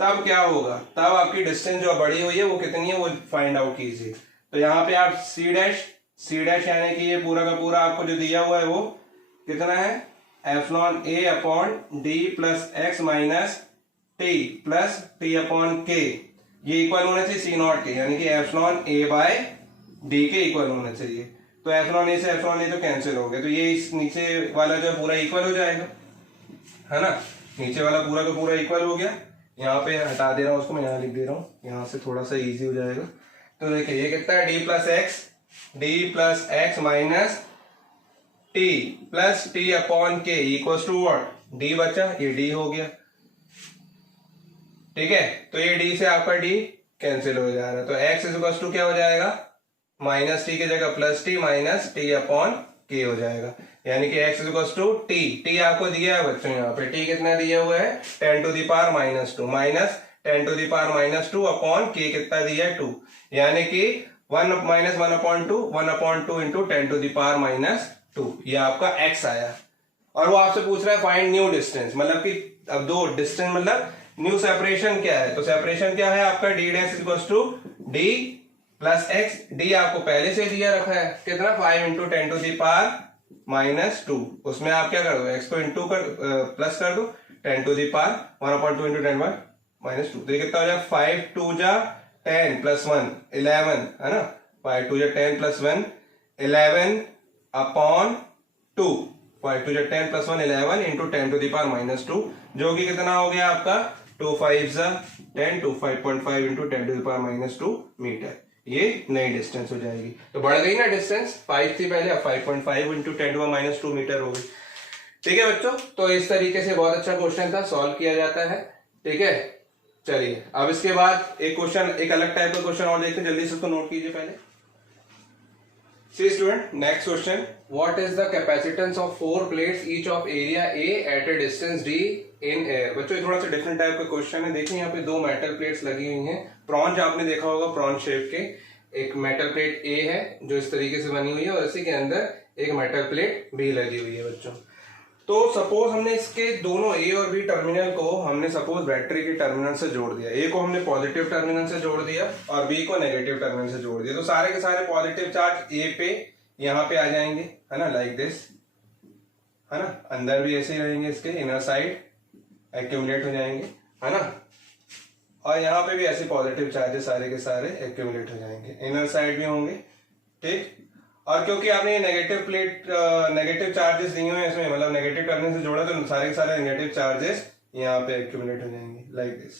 तब क्या होगा, तब आपकी डिस्टेंस जो बढ़ी हुई है वो कितनी है वो फाइंड आउट कीजिए। तो यहाँ पे आप सी डैश यानी कि ये पूरा का पूरा आपको जो दिया हुआ है वो कितना है, epsilon A upon D plus X minus T upon K, ये इक्वल होना चाहिए सी नॉट के, यानी कि एप्सिलॉन ए बाय डी के इक्वल होना चाहिए। तो एप्सिलॉन ए से एप्सिलॉन ए तो कैंसिल हो गया, तो ये इस नीचे वाला जो पूरा इक्वल हो जाएगा, है ना। नीचे वाला पूरा का पूरा इक्वल हो गया। यहाँ पे हटा दे रहा हूँ उसको, मैं यहाँ लिख दे रहा हूँ, यहाँ से थोड़ा सा इजी हो जाएगा। तो देखिए ये कितना है, D plus X minus T upon के इक्वल्स टू व्हाट, डी बचा, ये डी हो गया, ठीक है। तो ये डी से आपका डी कैंसिल हो जा रहा है, तो एक्स इक्वल्स टू क्या हो जाएगा, माइनस टी की जगह plus T minus T upon के हो जाएगा, यानी कि x इक्वल्स टू टी आपको दिया है बच्चों, यहाँ पे टी कितना दिया हुआ है 10 to the power -2 minus 10 to the power -2 upon K कितना दिया है 2, यानी कि 1 minus 1/2 into 10 to the power -2, ये आपका x आया। और वो आपसे पूछ रहा है फाइंड न्यू डिस्टेंस, मतलब कि अब दो डिस्टेंस मतलब न्यू सेपरेशन क्या है, तो सेपरेशन क्या है आपका d dash equals to d plus x, d आपको पहले से दिया रखा है कितना 5 इंटू 10 टू दी पावर -2, उसमें आप क्या कर दो एक्स को इंटू कर प्लस कर दो 10 टू दी पावर 1/2 इंटू 10 -2, तो ये कितना हो जाएगा 5 2 जा 10 प्लस 1 11, है ना, 5 2 जा 10 प्लस 1 11 अपॉन 2, 5 2 जा 10 plus 1 11 into 10 to the power -2, जो कि कितना हो गया आपका 2 5 जा 10 to 5.5 into 10 to the power -2 metre, ये नई डिस्टेंस हो जाएगी। तो बढ़ गई ना डिस्टेंस, 5 थी पहले, अब 5.5 इंटू 10 टू -2 मीटर हो गई, ठीक है बच्चों। तो इस तरीके से बहुत अच्छा क्वेश्चन था, सॉल्व किया जाता है, ठीक है। चलिए अब इसके बाद एक क्वेश्चन, एक अलग टाइप का क्वेश्चन और देखते हैं, जल्दी से उसको नोट कीजिए पहले। See student, next question, what is the capacitance of 4 plates each of area A at a distance D in air. बच्चों ये थोड़ा सा डिफरेंट टाइप का क्वेश्चन है। देखिए यहाँ पे 2 मेटल प्लेट्स लगी हुई हैं, प्रॉन्च आपने देखा होगा, प्रॉन शेप के, एक मेटल प्लेट ए है जो इस तरीके से बनी हुई है और इसी के अंदर एक मेटल प्लेट बी लगी हुई है बच्चों। तो सपोज हमने इसके दोनों ए और बी टर्मिनल को हमने सपोज बैटरी के टर्मिनल से जोड़ दिया, ए को हमने पॉजिटिव टर्मिनल से जोड़ दिया और बी को नेगेटिव टर्मिनल से जोड़ दिया, तो सारे के सारे पॉजिटिव चार्ज ए पे यहाँ पे आ जाएंगे, है ना, लाइक दिस, है ना, अंदर भी ऐसे ही रहेंगे, इसके इनर साइड एक्यूमुलेट हो जाएंगे, है ना, और यहाँ पे भी ऐसे पॉजिटिव चार्जेस सारे के सारे एक्यूमुलेट हो जाएंगे, इनर साइड भी होंगे, ठीक। और क्योंकि आपने ये नेगेटिव चार्जेस दिए हुए हैं इसमें, मतलब नेगेटिव टर्मिनल से जोड़ा, तो सारे के सारे नेगेटिव चार्जेस यहाँ पे एक्यूमुलेट हो जाएंगे लाइक दिस,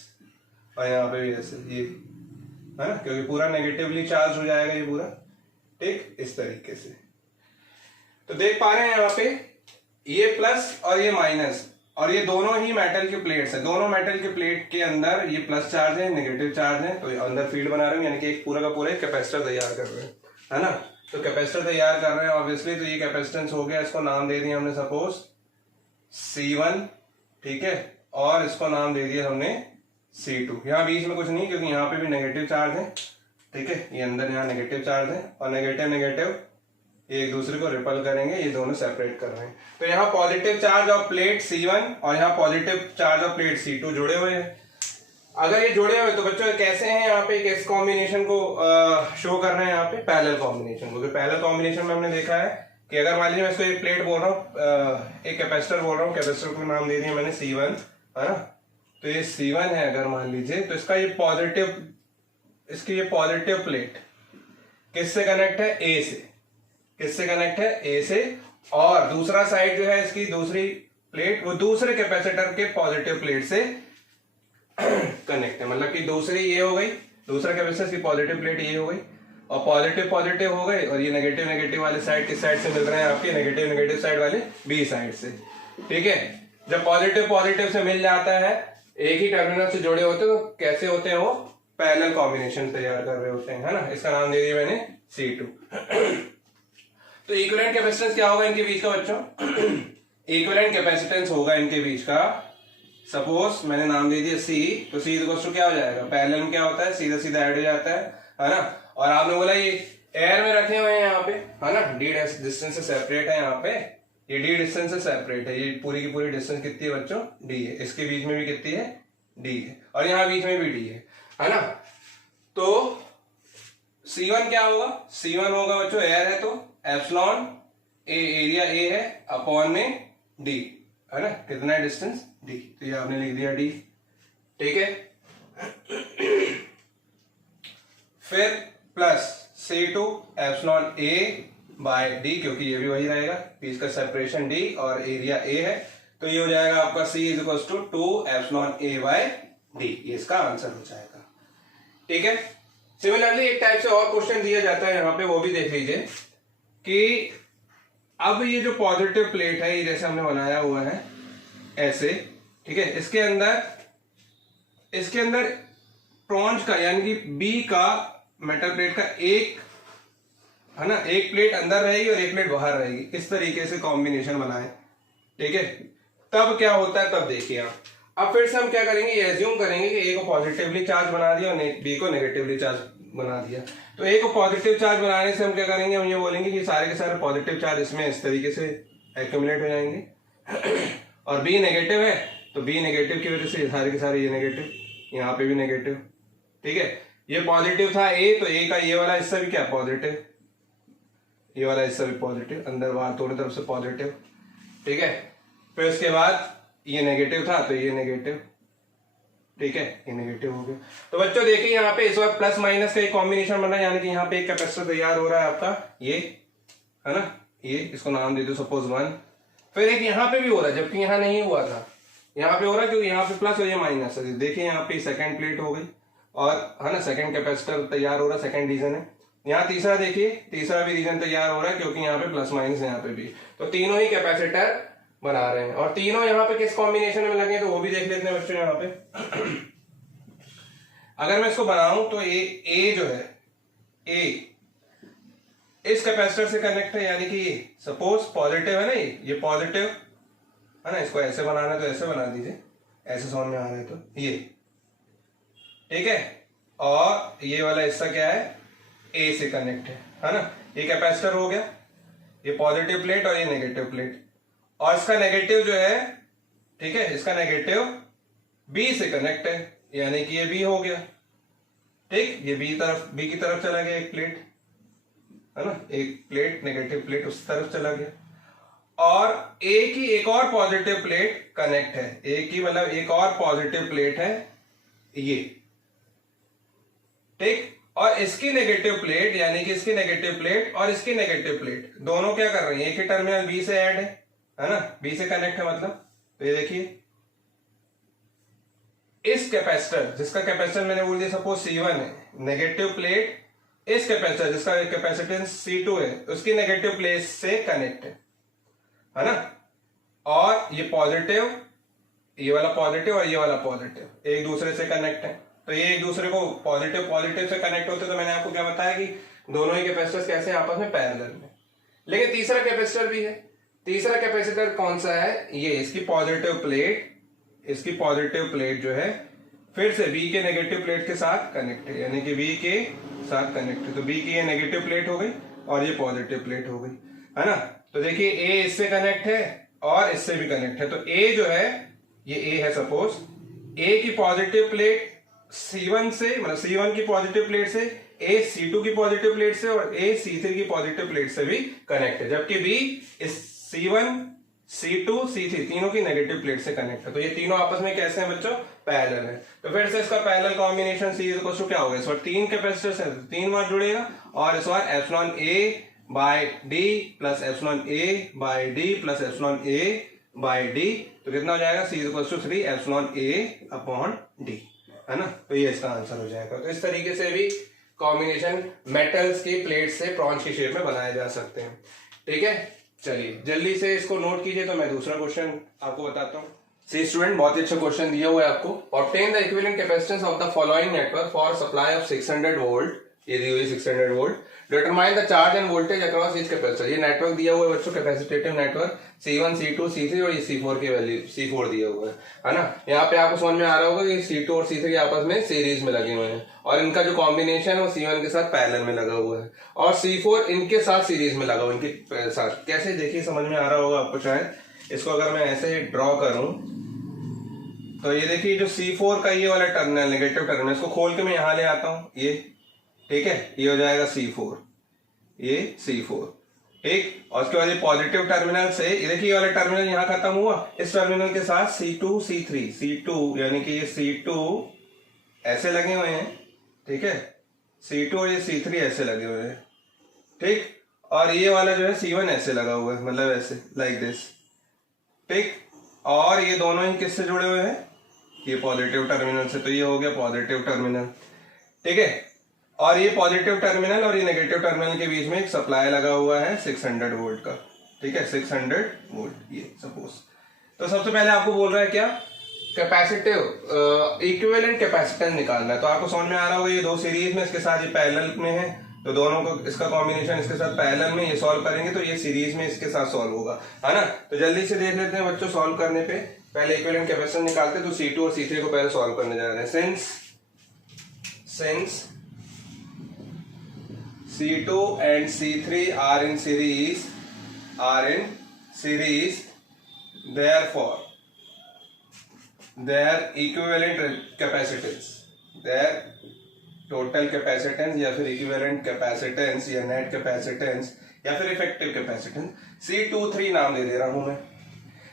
और यहाँ पे भी ऐसे, ये है ना, क्योंकि पूरा नेगेटिवली चार्ज हो जाएगा ये पूरा, ठीक, इस तरीके से। तो देख पा रहे हैं यहाँ पे ये प्लस और ये माइनस, और ये दोनों ही मेटल के प्लेट्स है, दोनों मेटल के प्लेट के अंदर ये प्लस चार्ज है, नेगेटिव चार्ज है, तो अंदर फील्ड बना रहे हैं, यानी कि एक पूरा का पूरा कैपेसिटर तैयार कर रहे हैं, है ना। तो कैपेसिटर तैयार कर रहे हैं ऑब्वियसली, तो ये कैपेसिटेंस हो गया, इसको नाम दे दिया हमने सपोज C1, ठीक है, और इसको नाम दे दिया हमने C2। यहाँ बीच में कुछ नहीं, क्योंकि यहाँ पे भी नेगेटिव चार्ज है, ठीक है, ये अंदर यहाँ नेगेटिव चार्ज है, और नेगेटिव ये एक दूसरे को रिपल करेंगे, ये दोनों सेपरेट कर रहे हैं। तो यहाँ positive charge of plate C1 और यहाँ positive charge of plate C2 जुड़े हुए हैं। अगर ये जुड़े हुए तो बच्चों कैसे हैं, यहाँ पे किस कॉम्बिनेशन को शो कर रहे हैं, यहाँ पे पैरेलल कॉम्बिनेशन को। पैरेलल कॉम्बिनेशन में हमने देखा है कि अगर मान लीजिए मैं इसको एक प्लेट बोल रहा हूँ, एक कैपेसिटर बोल रहा हूँ, कैपेसिटर को नाम दे दिया मैंने C1, है ना, तो ये C1 है अगर मान लीजिए, तो इसका ये पॉजिटिव, इसकी ये पॉजिटिव प्लेट किससे कनेक्ट है, ए से, किससे कनेक्ट है, ए से, और दूसरा साइड जो है इसकी दूसरी प्लेट वो दूसरे कैपेसिटर के पॉजिटिव प्लेट से कनेक्ट है, मतलब कि दूसरी ये हो गई, दूसरा कैपेसिटेंस की पॉजिटिव प्लेट ये हो गई और पॉजिटिव पॉजिटिव हो गए और ये नेगेटिव नेगेटिव वाले साइड किस साइड से मिल रहे हैं आपके, नेगेटिव नेगेटिव साइड वाले बी साइड से। ठीक है, जब पॉजिटिव पॉजिटिव से मिल जाता है, एक ही टर्मिनल से जुड़े होते हैं, तो कैसे होते हैं वो, पैरेलल कॉम्बिनेशन तैयार कर रहे होते हैं, है ना। इसका नाम दे दिया मैंने C2। तो इक्विवेलेंट कैपेसिटेंस क्या होगा इनके बीच का बच्चों, इक्विवेलेंट कैपेसिटेंस होगा इनके बीच का, सपोज मैंने नाम दे दिया C, तो C इक्वल टू क्या हो जाएगा, पैरेलल में क्या होता है, सीधा सीधा ऐड हो जाता है ना। और आपने बोला ये एयर में रखे हुए हैं यहाँ पे, है ना, d डिस्टेंस से सेपरेट है, यहाँ पे ये d डिस्टेंस से सेपरेट है, ये पूरी की पूरी डिस्टेंस कितनी है बच्चों, d है, इसके बीच में भी कितनी है, d है, और यहाँ बीच में भी d है ना। तो C1 क्या होगा, C1 होगा बच्चों, एयर है तो एप्सिलॉन ए, एरिया A है अपॉन में d, है ना, कितना है डिस्टेंस d, तो ये आपने लिख दिया d। ठीक है, फिर plus C2 epsilon A by d, क्योंकि ये भी वही रहेगा, बीच का सेपरेशन d और एरिया A है, तो ये हो जाएगा आपका C is equal to 2 epsilon A by d, ये इसका आंसर हो जाएगा। ठीक है, सिमिलरली एक टाइप से और क्वेश्चन दिया जाता है यहाँ पे, वो भी देख लीजिए कि अब ये जो पॉजिटिव प्लेट है, ये जैसे हमने बनाया हुआ है ऐसे, ठीक है, इसके अंदर ट्रॉन्स का यानी कि बी का मेटल प्लेट का एक, है ना, एक प्लेट अंदर रहेगी और एक प्लेट बाहर रहेगी, इस तरीके से कॉम्बिनेशन बनाए। ठीक है, तब क्या होता है, तब देखिए आप। अब फिर से हम क्या करेंगे, ये एज्यूम करेंगे कि ए को पॉजिटिवली चार्ज बना दिया और बी को नेगेटिवली चार्ज बना दिया। तो ए को पॉजिटिव चार्ज बनाने से हम क्या करेंगे, हम ये बोलेंगे कि सारे के सारे पॉजिटिव चार्ज इसमें इस तरीके से एक्यूमुलेट हो जाएंगे और बी नेगेटिव है तो बी नेगेटिव की वजह से सारे के सारे ये नेगेटिव, यहाँ पे भी नेगेटिव। ठीक है, ये पॉजिटिव था ए, तो ए का ये वाला हिस्सा भी क्या पॉजिटिव, ये वाला हिस्सा भी पॉजिटिव, अंदर बाहर दोनों तरफ से पॉजिटिव। ठीक है, फिर उसके बाद ये नेगेटिव था तो ये नेगेटिव, ठीक है, ये नेगेटिव हो गया। तो बच्चों देखिए यहाँ पे इस बार प्लस माइनस का एक कॉम्बिनेशन बना है, यानी कि यहाँ पे एक कैपेसिटर तैयार हो रहा है आपका, ये है ना, ये इसको नाम दे दो सपोज 1। फिर एक यहाँ पे भी हो रहा है, जबकि यहाँ नहीं हुआ था, यहाँ पे हो रहा है क्योंकि यहाँ पे प्लस और ये माइनस है। देखिए यहाँ पे सेकंड प्लेट हो गई और, है ना, सेकंड कैपेसिटर तैयार हो रहा है, सेकंड रीजन है। यहाँ तीसरा देखिए, तीसरा भी रीजन तैयार हो रहा है क्योंकि यहाँ पे प्लस माइनस, यहाँ पे भी, तो तीनों ही कैपेसिटर बना रहे हैं और तीनों यहाँ पे किस कॉम्बिनेशन में लगे, तो वो भी देख लेते हैं बच्चों। यहाँ पे अगर मैं इसको बनाऊं तो ए जो है, ए इस कैपेसिटर से कनेक्ट है, यानी कि सपोज पॉजिटिव है ना, ये पॉजिटिव है ना, इसको ऐसे बनाना है तो ऐसे बना दीजिए, ऐसे समझ में आ रहा है तो ये, ठीक है, और ये वाला हिस्सा क्या है, ए से कनेक्ट है ना। ये कैपेसिटर हो गया, ये पॉजिटिव प्लेट और ये नेगेटिव प्लेट, और इसका नेगेटिव जो है, ठीक है, इसका नेगेटिव बी से कनेक्ट है, यानी कि ये बी हो गया। ठीक, ये बी की तरफ चला गया एक प्लेट, है ना, एक प्लेट नेगेटिव प्लेट उस तरफ चला गया, और ए की एक और पॉजिटिव प्लेट कनेक्ट है, ए की मतलब एक और पॉजिटिव प्लेट है ये, ठीक, और इसकी नेगेटिव प्लेट, यानी कि इसकी नेगेटिव प्लेट और इसकी नेगेटिव प्लेट दोनों क्या कर रही है, एक ही टर्मिनल बी से ऐड है ना, बी से कनेक्ट है मतलब। तो ये देखिए इस कैपेसिटर, जिसका कैपेसिटर मैंने बोल दिया सपोज C1 है, नेगेटिव प्लेट इस कैपेसिटर जिसका कैपेसिटेंस C2 है, उसकी नेगेटिव प्लेट से कनेक्ट है ना, और ये पॉजिटिव, ये वाला पॉजिटिव और ये वाला पॉजिटिव एक दूसरे से कनेक्ट है। तो ये एक दूसरे को पॉजिटिव पॉजिटिव से कनेक्ट होते, तो मैंने आपको क्या बताया कि दोनों ही कैपेसिटर्स कैसे हैं आपस में, पैरेलल में। लेकिन तीसरा कैपेसिटर भी है, तीसरा कैपेसिटर कौन सा है, ये इसकी पॉजिटिव प्लेट, इसकी पॉजिटिव प्लेट जो है फिर से बी के नेगेटिव प्लेट के साथ कनेक्ट है, यानी कि बी के साथ कनेक्ट है, तो बी की ये नेगेटिव प्लेट हो गई और ये पॉजिटिव प्लेट हो गई, है ना। तो देखिए ए इससे कनेक्ट है और इससे भी कनेक्ट है, तो ए जो है ये ए है सपोज, ए की पॉजिटिव प्लेट C1 से, मतलब C1 की पॉजिटिव प्लेट से, ए C2 की पॉजिटिव प्लेट से और ए C3 की पॉजिटिव प्लेट से भी कनेक्ट है, जबकि बी इस C1 C2 C3 तीनों की नेगेटिव प्लेट से कनेक्ट है। तो ये तीनों आपस में कैसे हैं बच्चों, पैरेलल है। तो फिर से इसका parallel combination C equal to क्या होगा, इस बार तीन कैपेसिटर्स हैं, तीन बार जुड़ेगा, और इस बार epsilon A by D plus epsilon A by D plus epsilon A by D, तो कितना हो जाएगा, C equal to 3 epsilon A upon D, है ना। तो ये इसका आंसर हो जाएगा। तो इस तरीके से भी कॉम्बिनेशन मेटल्स की प्लेट से प्रॉन्स की शेप में बनाए जा सकते हैं। ठीक है, चलिए जल्दी से इसको नोट कीजिए। तो मैं दूसरा क्वेश्चन आपको बताता हूँ। सी स्टूडेंट, बहुत ही अच्छा क्वेश्चन दिया हुआ है आपको। Obtain the equivalent capacitance of the following network for supply of 600 volt, ये दी हुई 600 volt, determine the charge end voltage across each capacitor. ये नेटवर्क दिया हुआ है बच्चों, कैपेसिटेटिव नेटवर्क C1, C2, C3 और ये C4 की वैल्यू C4 दिया हुआ है ना। यहाँ पे आपको समझ में आ रहा होगा कि C2 और C3 आपस में सीरीज में लगे हुए हैं और इनका जो कॉम्बिनेशन है वो C1 के साथ पैरेलल में लगा हुआ है और C4 इनके साथ सीरीज में लगा हुआ, इनके साथ। कैसे, देखिए समझ में आ रहा होगा आपको शायद। इसको अगर मैं ऐसे ड्रॉ करूं तो ये देखिए जो C4 का ये वाला टर्मिनल, नेगेटिव टर्मिनल, इसको खोल के मैं यहां ले आता हूं, ये ठीक है, ये हो जाएगा C4, ये C4, ठीक। और उसके बाद ये पॉजिटिव टर्मिनल से, ये देखिए ये वाला टर्मिनल यहां खत्म हुआ, इस टर्मिनल के साथ C2 C3, C2 यानी कि ये C2 ऐसे लगे हुए हैं, ठीक है, C2 और ये C3 ऐसे लगे हुए हैं, ठीक। और ये वाला जो है C1 ऐसे लगा हुआ है, मतलब ऐसे, लाइक दिस, ठीक। और ये दोनों ही किससे जुड़े हुए हैं, ये पॉजिटिव टर्मिनल से, तो ये हो गया पॉजिटिव टर्मिनल, ठीक है। और ये पॉजिटिव टर्मिनल और ये नेगेटिव टर्मिनल के बीच में एक सप्लाई लगा हुआ है 600 वोल्ट का, ठीक है, 600 वोल्ट, ये सपोज। तो सबसे पहले आपको बोल रहा है क्या, कैपेसिटिव इक्विवेलेंट कैपेसिटेंस निकालना है। तो आपको समझ में आ रहा होगा ये दो सीरीज में, इसके साथ ये पैरेलल में है, तो दोनों को, इसका कॉम्बिनेशन इसके साथ पैरेलल में, ये सॉल्व करेंगे तो ये सीरीज में इसके साथ सॉल्व होगा, है ना। तो जल्दी से देख लेते हैं बच्चों, सॉल्व करने पे पहले इक्विवेलेंट कैपेसिटेंस निकालते हैं। तो C2 और C3 को पहले सॉल्व करने जा रहे हैं। Since C2 and C3 are in series, therefore their equivalent capacitance, their total capacitance या फिर इक्विवेलेंट कैपेसिटेंस या नेट कैपेसिटेंस या फिर इफेक्टिव कैपेसिटेंस C23 नाम दे दे रहा हूं मैं।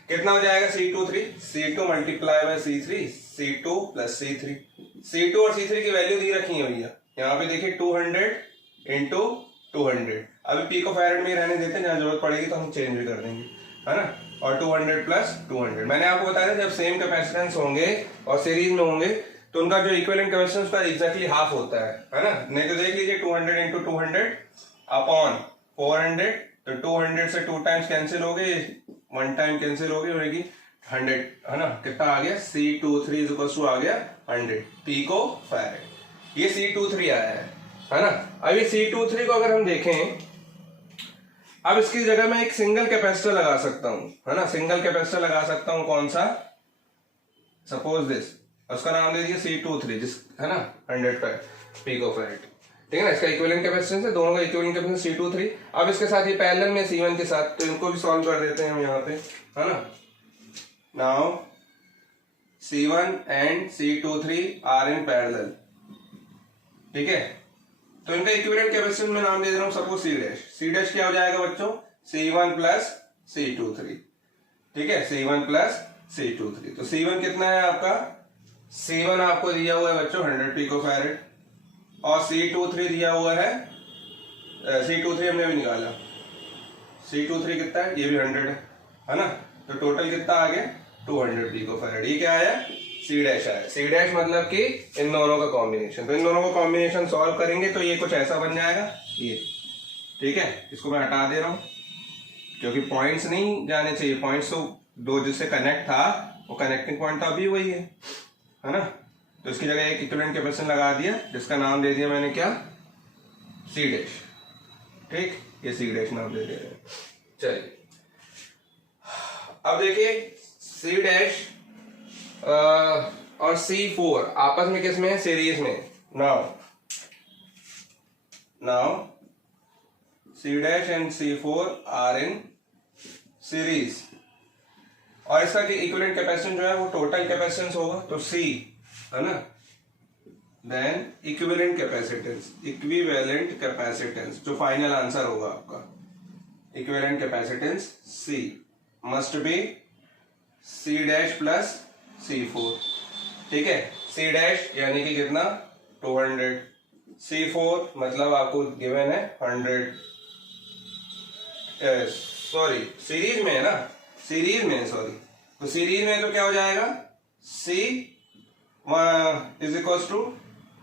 कितना हो जाएगा C23, C2 multiply by C3, C2 plus C3। C2 और C3 की वैल्यू दी रखी है भैया, यहाँ पे देखिए 200 इंटू 200। अभी पिको फैरेड में रहने देते हैं, जहां जरूरत पड़ेगी तो हम चेंज भी कर देंगे, है ना। और 200 प्लस 200, मैंने आपको बताया था जब सेम कैपेसिटेंस होंगे और सीरीज में होंगे तो उनका जो इक्विवेलेंट कैपेसिटेंस का एग्जैक्टली हाफ होता है ना। नहीं तो देख लीजिए 200 इंटू 200 अपॉन 400, तो 200 से 2 टाइम्स कैंसिल हो गए, 1 टाइम कैंसिल हो गई, होगी 100, है ना। कितना आ गया, C23 इक्वल टू आ गया 100 पिको फैरेड। ये C23 आया है ना। अब ये C23 को अगर हम देखें, अब इसकी जगह मैं एक सिंगल कैपेसिटर लगा सकता हूं, है ना। सिंगल कैपेसिटर लगा सकता हूं, कौन सा, सपोज दिस, उसका नाम दे दिया C23, जिस, है ना, 100 पिको फैरेड, ठीक है ना। इसका इक्विवेलेंट कैपेसिटेंस है, दोनों का इक्विवेलेंट कैपेसिटेंस C23। अब इसके साथ ये पैरेलल में C1 के साथ, तो इनको भी सॉल्व कर देते हैं हम यहाँ पे, है ना। Now C1 and C23 are in parallel, ठीक है। तो इनका इक्विवेलेंट कैपेसिटेंस में नाम दे दे रहा हूं सपोज C डैश क्या हो जाएगा बच्चों, C1 प्लस C23, ठीक है, C1 प्लस C23। तो C1 कितना है आपका, C1 आपको दिया हुआ है बच्चों 100 पिको फैरेड और C23 दिया हुआ है, C23 हमने भी निकाला, C23 कितना है, ये भी 100 है ना। तो टोटल कितना आ गया 200 पिको फैरेड। ये क्या आया, C डैश आया। C डैश मतलब कि इन दोनों का कॉम्बिनेशन। तो इन दोनों का कॉम्बिनेशन सॉल्व करेंगे तो ये कुछ ऐसा बन जाएगा, ये, ठीक है। इसको मैं हटा दे रहा हूं क्योंकि पॉइंट्स नहीं जाने चाहिए, पॉइंट्स तो दो जिससे कनेक्ट था वो कनेक्टिंग पॉइंट तो अभी वही है ना। तो इसकी जगह एक इक्विवेलेंट कैपेसिटेंस लगा दिया जिसका नाम दे दिया मैंने क्या, C डैश, ठीक, ये C डैश नाम दे दिया। चलिए अब देखिए C डैश और C4 आपस में किसमें है, सीरीज में। Now C dash and C4 are in series और इसका इक्विवेलेंट कैपेसिटेंस जो है वो टोटल कैपेसिटेंस होगा, तो C, है ना। देन इक्विवेलेंट कैपेसिटेंस जो फाइनल आंसर होगा आपका, equivalent capacitance C must be C dash plus C4, ठीक है। C डैश यानी कि कितना 200, C4 मतलब आपको गिवन है 100, सॉरी सीरीज में है ना, सीरीज में, सॉरी, तो सीरीज में तो क्या हो जाएगा, C is equal to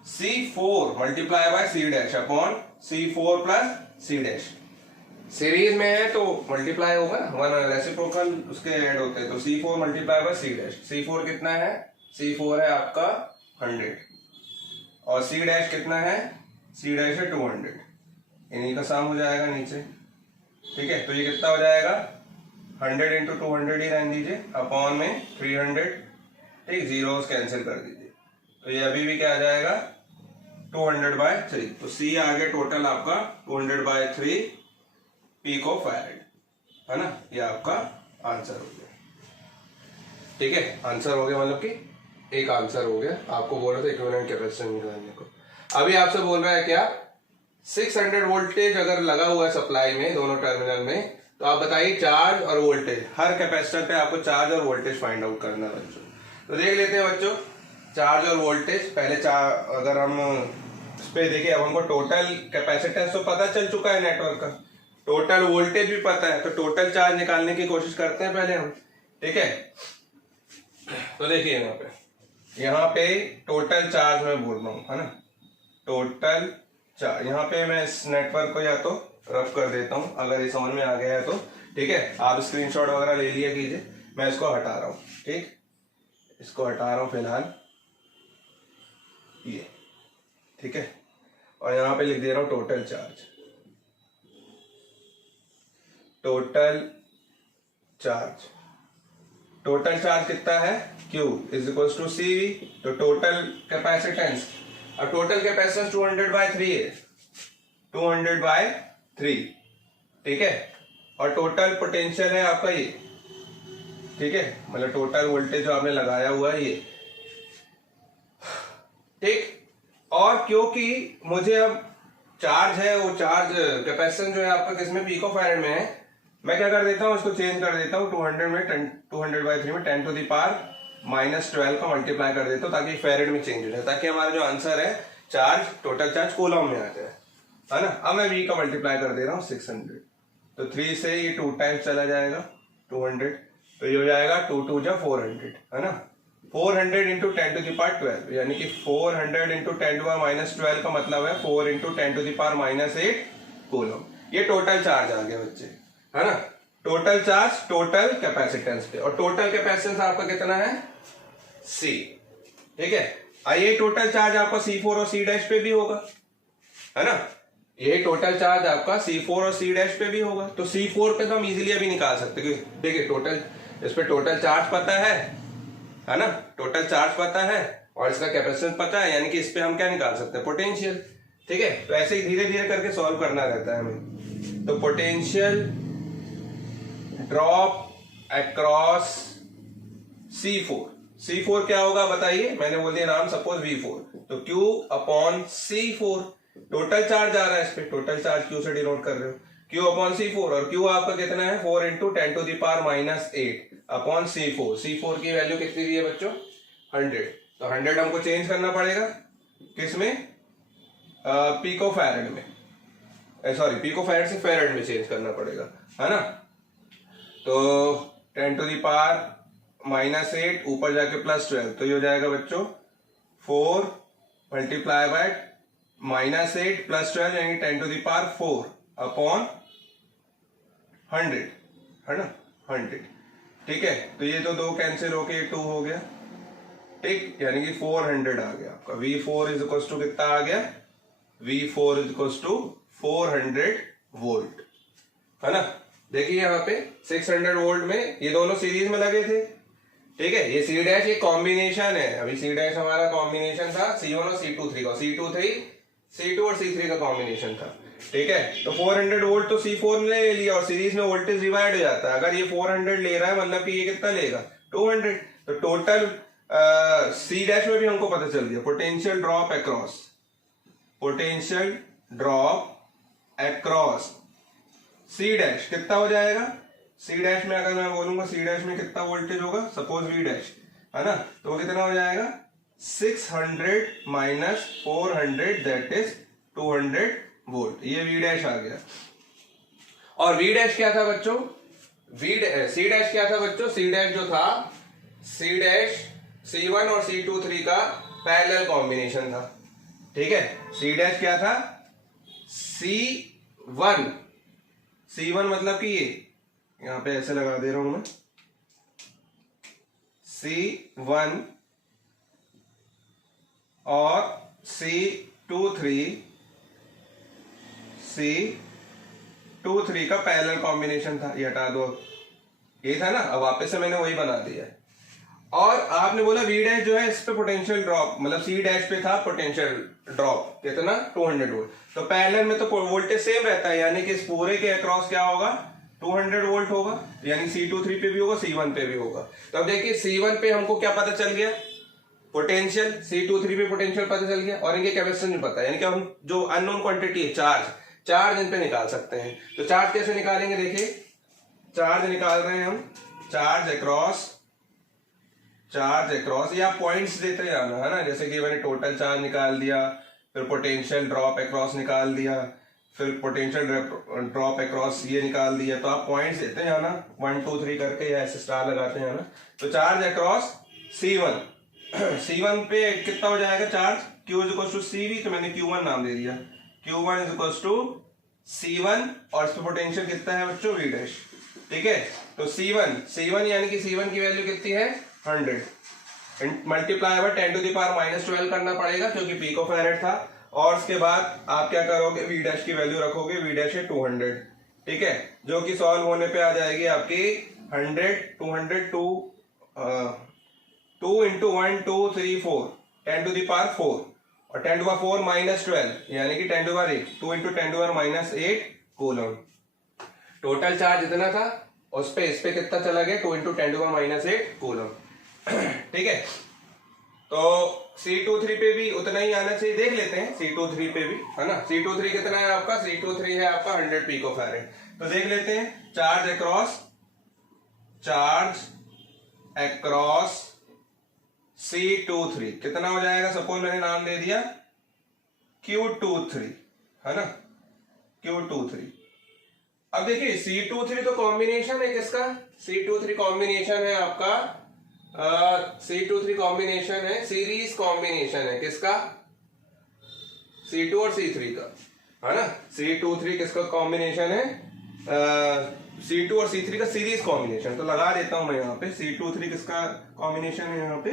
C4 multiply by C dash upon C4 plus C dash. Series में है तो मल्टीप्लाई होगा, वन रेसिप्रोकल उसके ऐड होते हैं, तो C4 multiply by C dash. C4 कितना है, C4 है आपका 100 और C डैश कितना है, C डैश है 200, इन्हीं का सम हो जाएगा नीचे। ठीक है, तो ये कितना हो जाएगा, 100 इंटू 200 ही रहने दीजिए अपॉन में 300। ठीक, जीरोस कैंसिल कर दीजिए, तो ये अभी भी क्या आ जाएगा 200/3। तो C आ गया टोटल आपका 200/3 पिको फैरेड, है ना। ये आपका आंसर हो गया। ठीक है, आंसर हो गया, मतलब कि एक आंसर हो गया। आपको बोल रहा था इक्विवेलेंट कैपेसिटेंस निकालने को। अभी आपसे बोल रहा है क्या, 600 वोल्टेज अगर लगा हुआ है सप्लाई में दोनों टर्मिनल में, तो आप बताइए चार्ज और वोल्टेज, हर कैपेसिटर पे आपको चार्ज और वोल्टेज फाइंड आउट करना है बच्चों। तो देख लेते हैं बच्चों चार्ज और वोल्टेज। पहले अगर हम इस पे देखिए, अब हमको टोटल कैपेसिटेंस तो पता चल चुका है नेटवर्क का, टोटल वोल्टेज भी पता है, तो टोटल चार्ज निकालने की कोशिश करते हैं पहले हम। ठीक है, तो देखिए यहाँ पे टोटल चार्ज मैं बोल रहा हूँ, है ना, टोटल चार्ज। यहाँ पे मैं इस नेटवर्क को या तो रफ कर देता हूँ अगर ये समझ में आ गया है तो। ठीक है, आप स्क्रीनशॉट वगैरह ले लिया कीजिए, मैं इसको हटा रहा हूँ। ठीक, इसको हटा रहा हूँ फिलहाल ये। ठीक है, और यहाँ पे लिख दे रहा हूँ total charge. Total charge, total charge कितना है, Q is equal to CV। तो टोटल कैपेसिटेंस, और टोटल कैपेसिटेंस 200/3 है, 200/3। ठीक है, और टोटल पोटेंशियल है आपका ये। ठीक है, मतलब टोटल वोल्टेज जो आपने लगाया हुआ है ये। ठीक, और क्योंकि मुझे अब चार्ज है, वो चार्ज कैपेसिटेंस जो है आपका किसमें, पिको फैरेड में है, मैं क्या कर देता हूँ, इसको चेंज कर देता हूँ 200 में 200/3 में 10⁻⁻12 का मल्टीप्लाई कर देता हूँ, ताकि फेरेड में चेंज हो जाए, ताकि हमारा जो आंसर है चार्ज, टोटल चार्ज कूलम में आ जाए, है ना। अब मैं V का मल्टीप्लाई कर दे रहा हूँ 600, तो 3 से ये 2 टाइम्स चला जाएगा 200, तो ये हो जाएगा 2 2 जा 400, है ना। 400 इंटू 10⁻12 यानी कि 400 इंटू 10⁻⁻12 का मतलब है 4 इंटू 10⁻⁸ कूलम। ये टोटल चार्ज आ गया बच्चे, है ना। टोटल चार्ज टोटल कैपेसिटेंस पे, और टोटल कैपेसिटेंस आपका कितना है, C। ठीक है, ये टोटल चार्ज आपका C4 और C डैश पे भी होगा, है ना। ये टोटल चार्ज आपका C4 और C डैश पे भी होगा, तो C4 पे तो हम इजीली अभी निकाल सकते हैं। देखिए टोटल, इस पे टोटल चार्ज पता है ना, टोटल चार्ज पता है और इसका कैपेसिटेंस पता है, यानी कि इस पे हम क्या निकाल सकते हैं, पोटेंशियल। ठीक है, तो ऐसे ही धीरे धीरे करके सॉल्व करना रहता है हमें। तो पोटेंशियल ड्रॉप अक्रॉस C4 क्या होगा बताइए, मैंने बोल दिया नाम, सपोज V4, तो Q upon C4, total charge आ रहा है इस पे, टोटल चार्ज Q से डिनोट कर रहे हो, Q अपॉन C4, और Q आपका कितना है 4 इंटू 10⁻⁻8 अपॉन C4 की वैल्यू कितनी दी है बच्चों, 100। तो 100 हमको चेंज करना पड़ेगा किसमें, पिको फैरेड में, सॉरी पिको फैरेड से फेरेड में चेंज करना पड़ेगा, है ना। तो 10⁻⁻8 ऊपर जाके +12, तो ये हो जाएगा बच्चों 4 मल्टीप्लाई बाय -8 +12 यानी 10⁻4 अपॉन 100, है ना, 100। ठीक है, तो ये तो 2 कैंसिल होके 2 हो गया। ठीक, यानी कि 400 आ गया आपका। V4 इज इक्वल टू कितना आ गया, V4 is equal to 400 volt, है ना। देखिए यहाँ पे 600 वोल्ट में ये दोनों सीरीज में लगे थे। ठीक है, ये C डैश एक कॉम्बिनेशन है, अभी C डैश हमारा कॉम्बिनेशन था C1 और C2 का, C2 और C3 का कॉम्बिनेशन था। ठीक है, तो 400 वोल्ट तो C4 ने ले लिया और सीरीज में वोल्टेज डिवाइड हो जाता है। अगर ये 400 ले रहा है मतलब कि ये कितना लेगा 200, तो टोटल C डैश में भी हमको पता चल गया potential drop across C dash कितना हो जाएगा। C डैश में अगर मैं बोलूंगा C डैश में कितना वोल्टेज होगा, सपोज V डैश, है ना, तो वो कितना हो जाएगा 600 माइनस 400 दैट इज 200 वोल्ट। ये V डैश आ गया। और V डैश क्या था बच्चों, सी डैश क्या था बच्चों, सी डैश जो था, सी डैश C1 और C23 का पैरेलल कॉम्बिनेशन था। ठीक है, सी डैश क्या था, C1 मतलब कि ये यहां पे ऐसे लगा दे रहा हूं मैं, C1 और C23 का पैरेलल कॉम्बिनेशन था। ये हटा दो, ये था ना, अब वापस से मैंने वही बना दिया है। और आपने बोला V डैश जो है इस पे पोटेंशियल ड्रॉप, मतलब C डैश पे था पोटेंशियल ड्रॉप कितना, 200 वोल्ट। तो पैरेलल में तो वोल्टेज सेम रहता है, यानी कि इस पूरे के अक्रॉस क्या होगा, 200 वोल्ट होगा, यानी C23 पे भी होगा, C1 पे भी होगा। तो अब देखिए C1 पे हमको क्या पता चल गया, पोटेंशियल, C23 पे पोटेंशियल पता चल गया, और इनके कैपेसिटेंस भी पता है, यानी कि हम जो अननोन क्वांटिटी है चार्ज इन पे निकाल सकते हैं। तो चार्ज कैसे निकालेंगे, देखिए चार्ज निकाल रहे हैं हम, चार्ज अक्रॉस या पॉइंट्स देते जाना है ना, जैसे कि मैंने टोटल चार्ज निकाल दिया, फिर पोटेंशियल ड्रॉप अक्रॉस निकाल दिया, फिर पोटेंशियल ड्रॉप अक्रॉस ये निकाल दिया। तो आप पॉइंट्स देते जाना 1 2 3 करके, या ऐसे स्टार लगाते जाना। तो चार्ज अक्रॉस C1 पे कितना हो जाएगा charge, Q is equal to CV, तो मैंने Q1 नाम दे दिया, Q1 is equal to C1, और इस पे पोटेंशियल कितना है बच्चों, V डैश। ठीक है, तो C1 यानी कि C1 की वैल्यू कितनी है, 100 मल्टीप्लाई बाय 10⁻⁻12 करना पड़ेगा, क्योंकि पिकोफैरेड था। और उसके बाद आप क्या करोगे, V डैश की वैल्यू रखोगे, V डैश है 200। ठीक है, जो कि सॉल्व होने पे आ जाएगी आपकी 100 2 इंटू 1 2 3 4 10⁴ और 10⁻⁻12 यानी कि 10⁸ 2 इंटू 10⁻⁸ कूलम। टोटल चार्ज इतना था, उस पे इस पे कितना चला गया, 2 इंटू 10⁻⁸ कूलम। ठीक है, तो C23 पे भी उतना ही आना चाहिए, देख लेते हैं C23 पे भी, है ना। C23 कितना है आपका, C23 है आपका 100 पिकोफैरेड। तो देख लेते हैं, चार्ज अक्रॉस C23 कितना हो जाएगा, सपोज मैंने नाम दे दिया Q23, है ना, Q23। अब देखिए C23 तो कॉम्बिनेशन है किसका, C23 कॉम्बिनेशन है आपका, C23 कॉम्बिनेशन है, सीरीज कॉम्बिनेशन है किसका, C2 और C3 का, है ना। C23 किसका कॉम्बिनेशन है, C2 और C3 का सीरीज कॉम्बिनेशन। तो लगा देता हूं मैं यहाँ पे, C23 किसका कॉम्बिनेशन है, यहाँ पे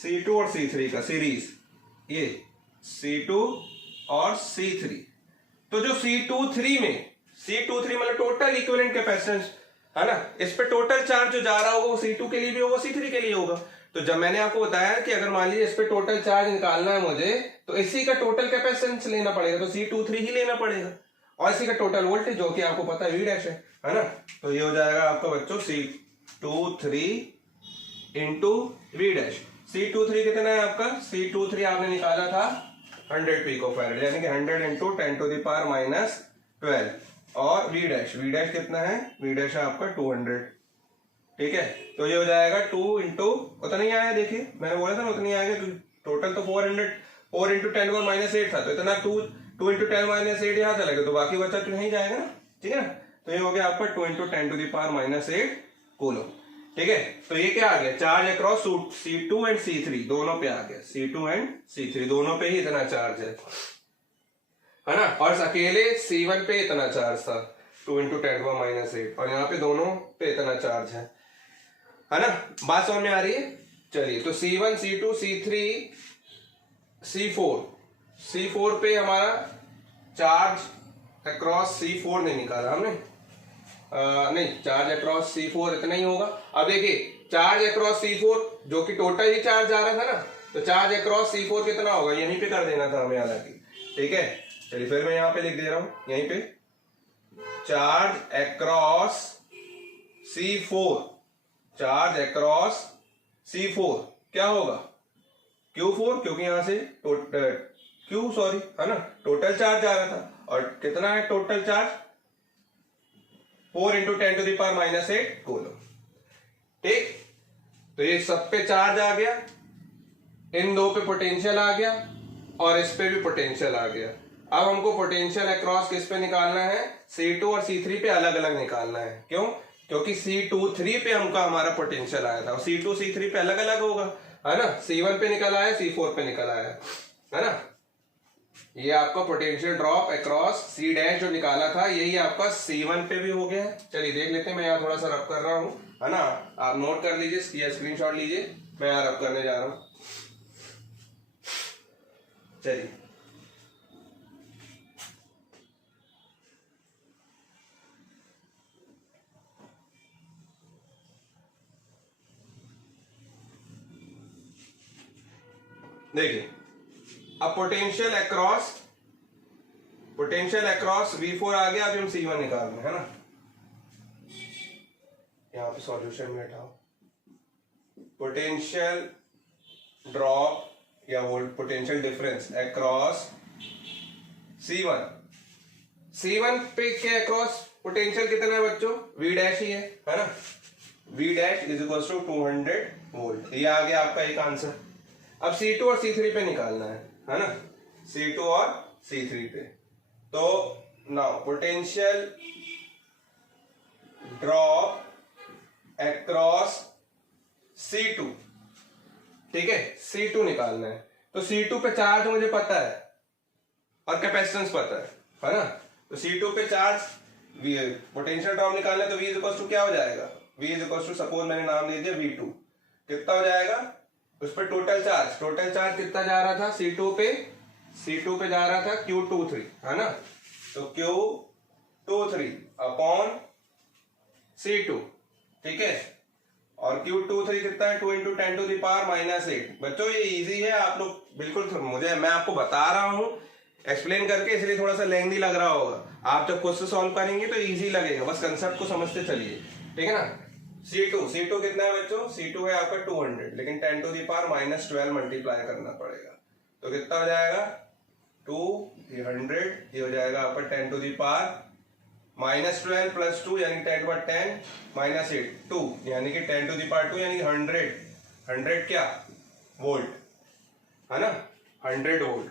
C2 और C3 का सीरीज, ये C2 और C3। तो जो C23 मतलब टोटल इक्विवेलेंट कैपेसिटेंस, है ना, इस पे टोटल चार्ज जो जा रहा होगा वो C2 के लिए भी होगा, C3 के लिए होगा। तो जब मैंने आपको बताया कि अगर मान लीजिए इस पे टोटल चार्ज निकालना है मुझे, तो इसी का टोटल कैपेसिटेंस लेना पड़ेगा, तो C23 ही लेना पड़ेगा, और इसी का टोटल वोल्टेज जो कि आपको पता है V डैश है ना। तो ये हो जाएगा आपका बच्चों C23 into V dash. C23 कितना है आपका, C23 आपने निकाला था 100 पिकोफैरेड, यानी कि 100 इंटू 10⁻⁻12, और V डैश कितना है, V डैश है आपका 200। ठीक है, तो ये हो जाएगा 2 इंटू, उतना ही आया, देखिए मैंने बोला था ना उतना ही आएगा, टोटल तो 4 इंटू 10⁻⁸ था, तो इतना 2 इंटू 10⁻⁸ यहाँ चला गया, तो बाकी बचा तो नहीं जाएगा ना। ठीक है ना, तो ये हो गया आपका 2 इंटू 10⁻⁸ कूलम। ठीक है, तो ये क्या आ गया, charge across C2 and C3 दोनों पे आ गया, C2 एंड C3 दोनों पे ही इतना चार्ज है ना। और अकेले C1 पे इतना चार्ज था 2 इंटू 10⁻⁸, और यहाँ पे दोनों पे इतना चार्ज है ना। बात समझ में आ रही है। चलिए, तो C1 C2 C3 C4 पे हमारा चार्ज अक्रॉस C4 नहीं निकाला हमने, नहीं, चार्ज अक्रॉस C4 इतना ही होगा। अब देखिए चार्ज अक्रॉस C4 जो कि टोटल ही चार्ज आ रहा था ना, तो चार्ज अक्रॉस C4 कितना होगा, यहीं पे कर देना था हमें हालांकि। ठीक है, चलिए फिर मैं यहां पे लिख दे रहा हूं, यहीं पे चार्ज अक्रॉस C4 क्या होगा, Q4, क्योंकि यहां से है ना, टोटल चार्ज आ रहा था, और कितना है टोटल चार्ज, 4 इंटू 10⁻⁸ कूलम। ठीक, तो ये सब पे चार्ज आ गया, इन दो पे पोटेंशियल आ गया, और इस पे भी पोटेंशियल आ गया। अब हमको पोटेंशियल अक्रॉस किस पे निकालना है, C2 और C3 पे अलग अलग निकालना है। क्यों, क्योंकि C23 पे हमका हमारा पोटेंशियल आया था और C2 C3 पे अलग अलग होगा, है ना। C1 पे निकल आया, C4 पे निकल आया, है ना। ये आपका potential drop across C dash जो निकाला था यही आपका C1 पे भी हो गया है। चलिए देख लेते हैं, मैं यहाँ थोड़ा सा रब कर रहा हूँ, है ना। आप नोट कर लीजिए या स्क्रीनशॉट लीजिए, मैं यहाँ रब करने जा रहा हूँ। चलिए देखिए, अब पोटेंशियल अक्रॉस V4 आ गया। अभी हम C1 निकाल रहे हैं, है ना। यहां पे सॉल्यूशन में हटाओ, पोटेंशियल ड्रॉप या volt potential difference across C1 पे के अक्रॉस पोटेंशियल कितना है बच्चों? V डैश ही है ना। V dash is equal to 200 volt. ये आ गया आपका एक आंसर। अब C2 और C3 पे निकालना है ना। C2 और C3 पे, तो now potential drop across C2, ठीक है, C2 निकालना है। तो C2 पे चार्ज मुझे पता है और कैपेसिटेंस पता है ना। तो C2 पे चार्ज, पोटेंशियल ड्रॉप निकालना है तो V इज इक्वल टू क्या हो जाएगा? V is equal to, suppose मैंने नाम ले दिया V2, कितना हो जाएगा उस पर? टोटल चार्ज कितना जा रहा था C2 पे जा रहा था Q23, है ना। तो Q23 अपॉन C2, ठीक है। और Q23 कितना है? 2 × 10⁻⁻8। बच्चों ये इजी है, आप लोग बिल्कुल, मुझे मैं आपको बता रहा हूं एक्सप्लेन करके, इसलिए थोड़ा सा लेंथी लग रहा होगा। आप जब क्वेश्चन सॉल्व करेंगे तो इजी लगेगा, बस कंसेप्ट को समझते चलिए, ठीक है ना। C2 कितना है बच्चों? C2 है आपका 200, लेकिन 10⁻⁻12 मल्टीप्लाई करना पड़ेगा। तो कितना हो जाएगा? 200, ये हो जाएगा आपका 10⁻⁻12 प्लस 2 यानी 10/10 - 2 यानी कि 10⁻2 यानी 100 क्या? वोल्ट, है ना, 100 वोल्ट,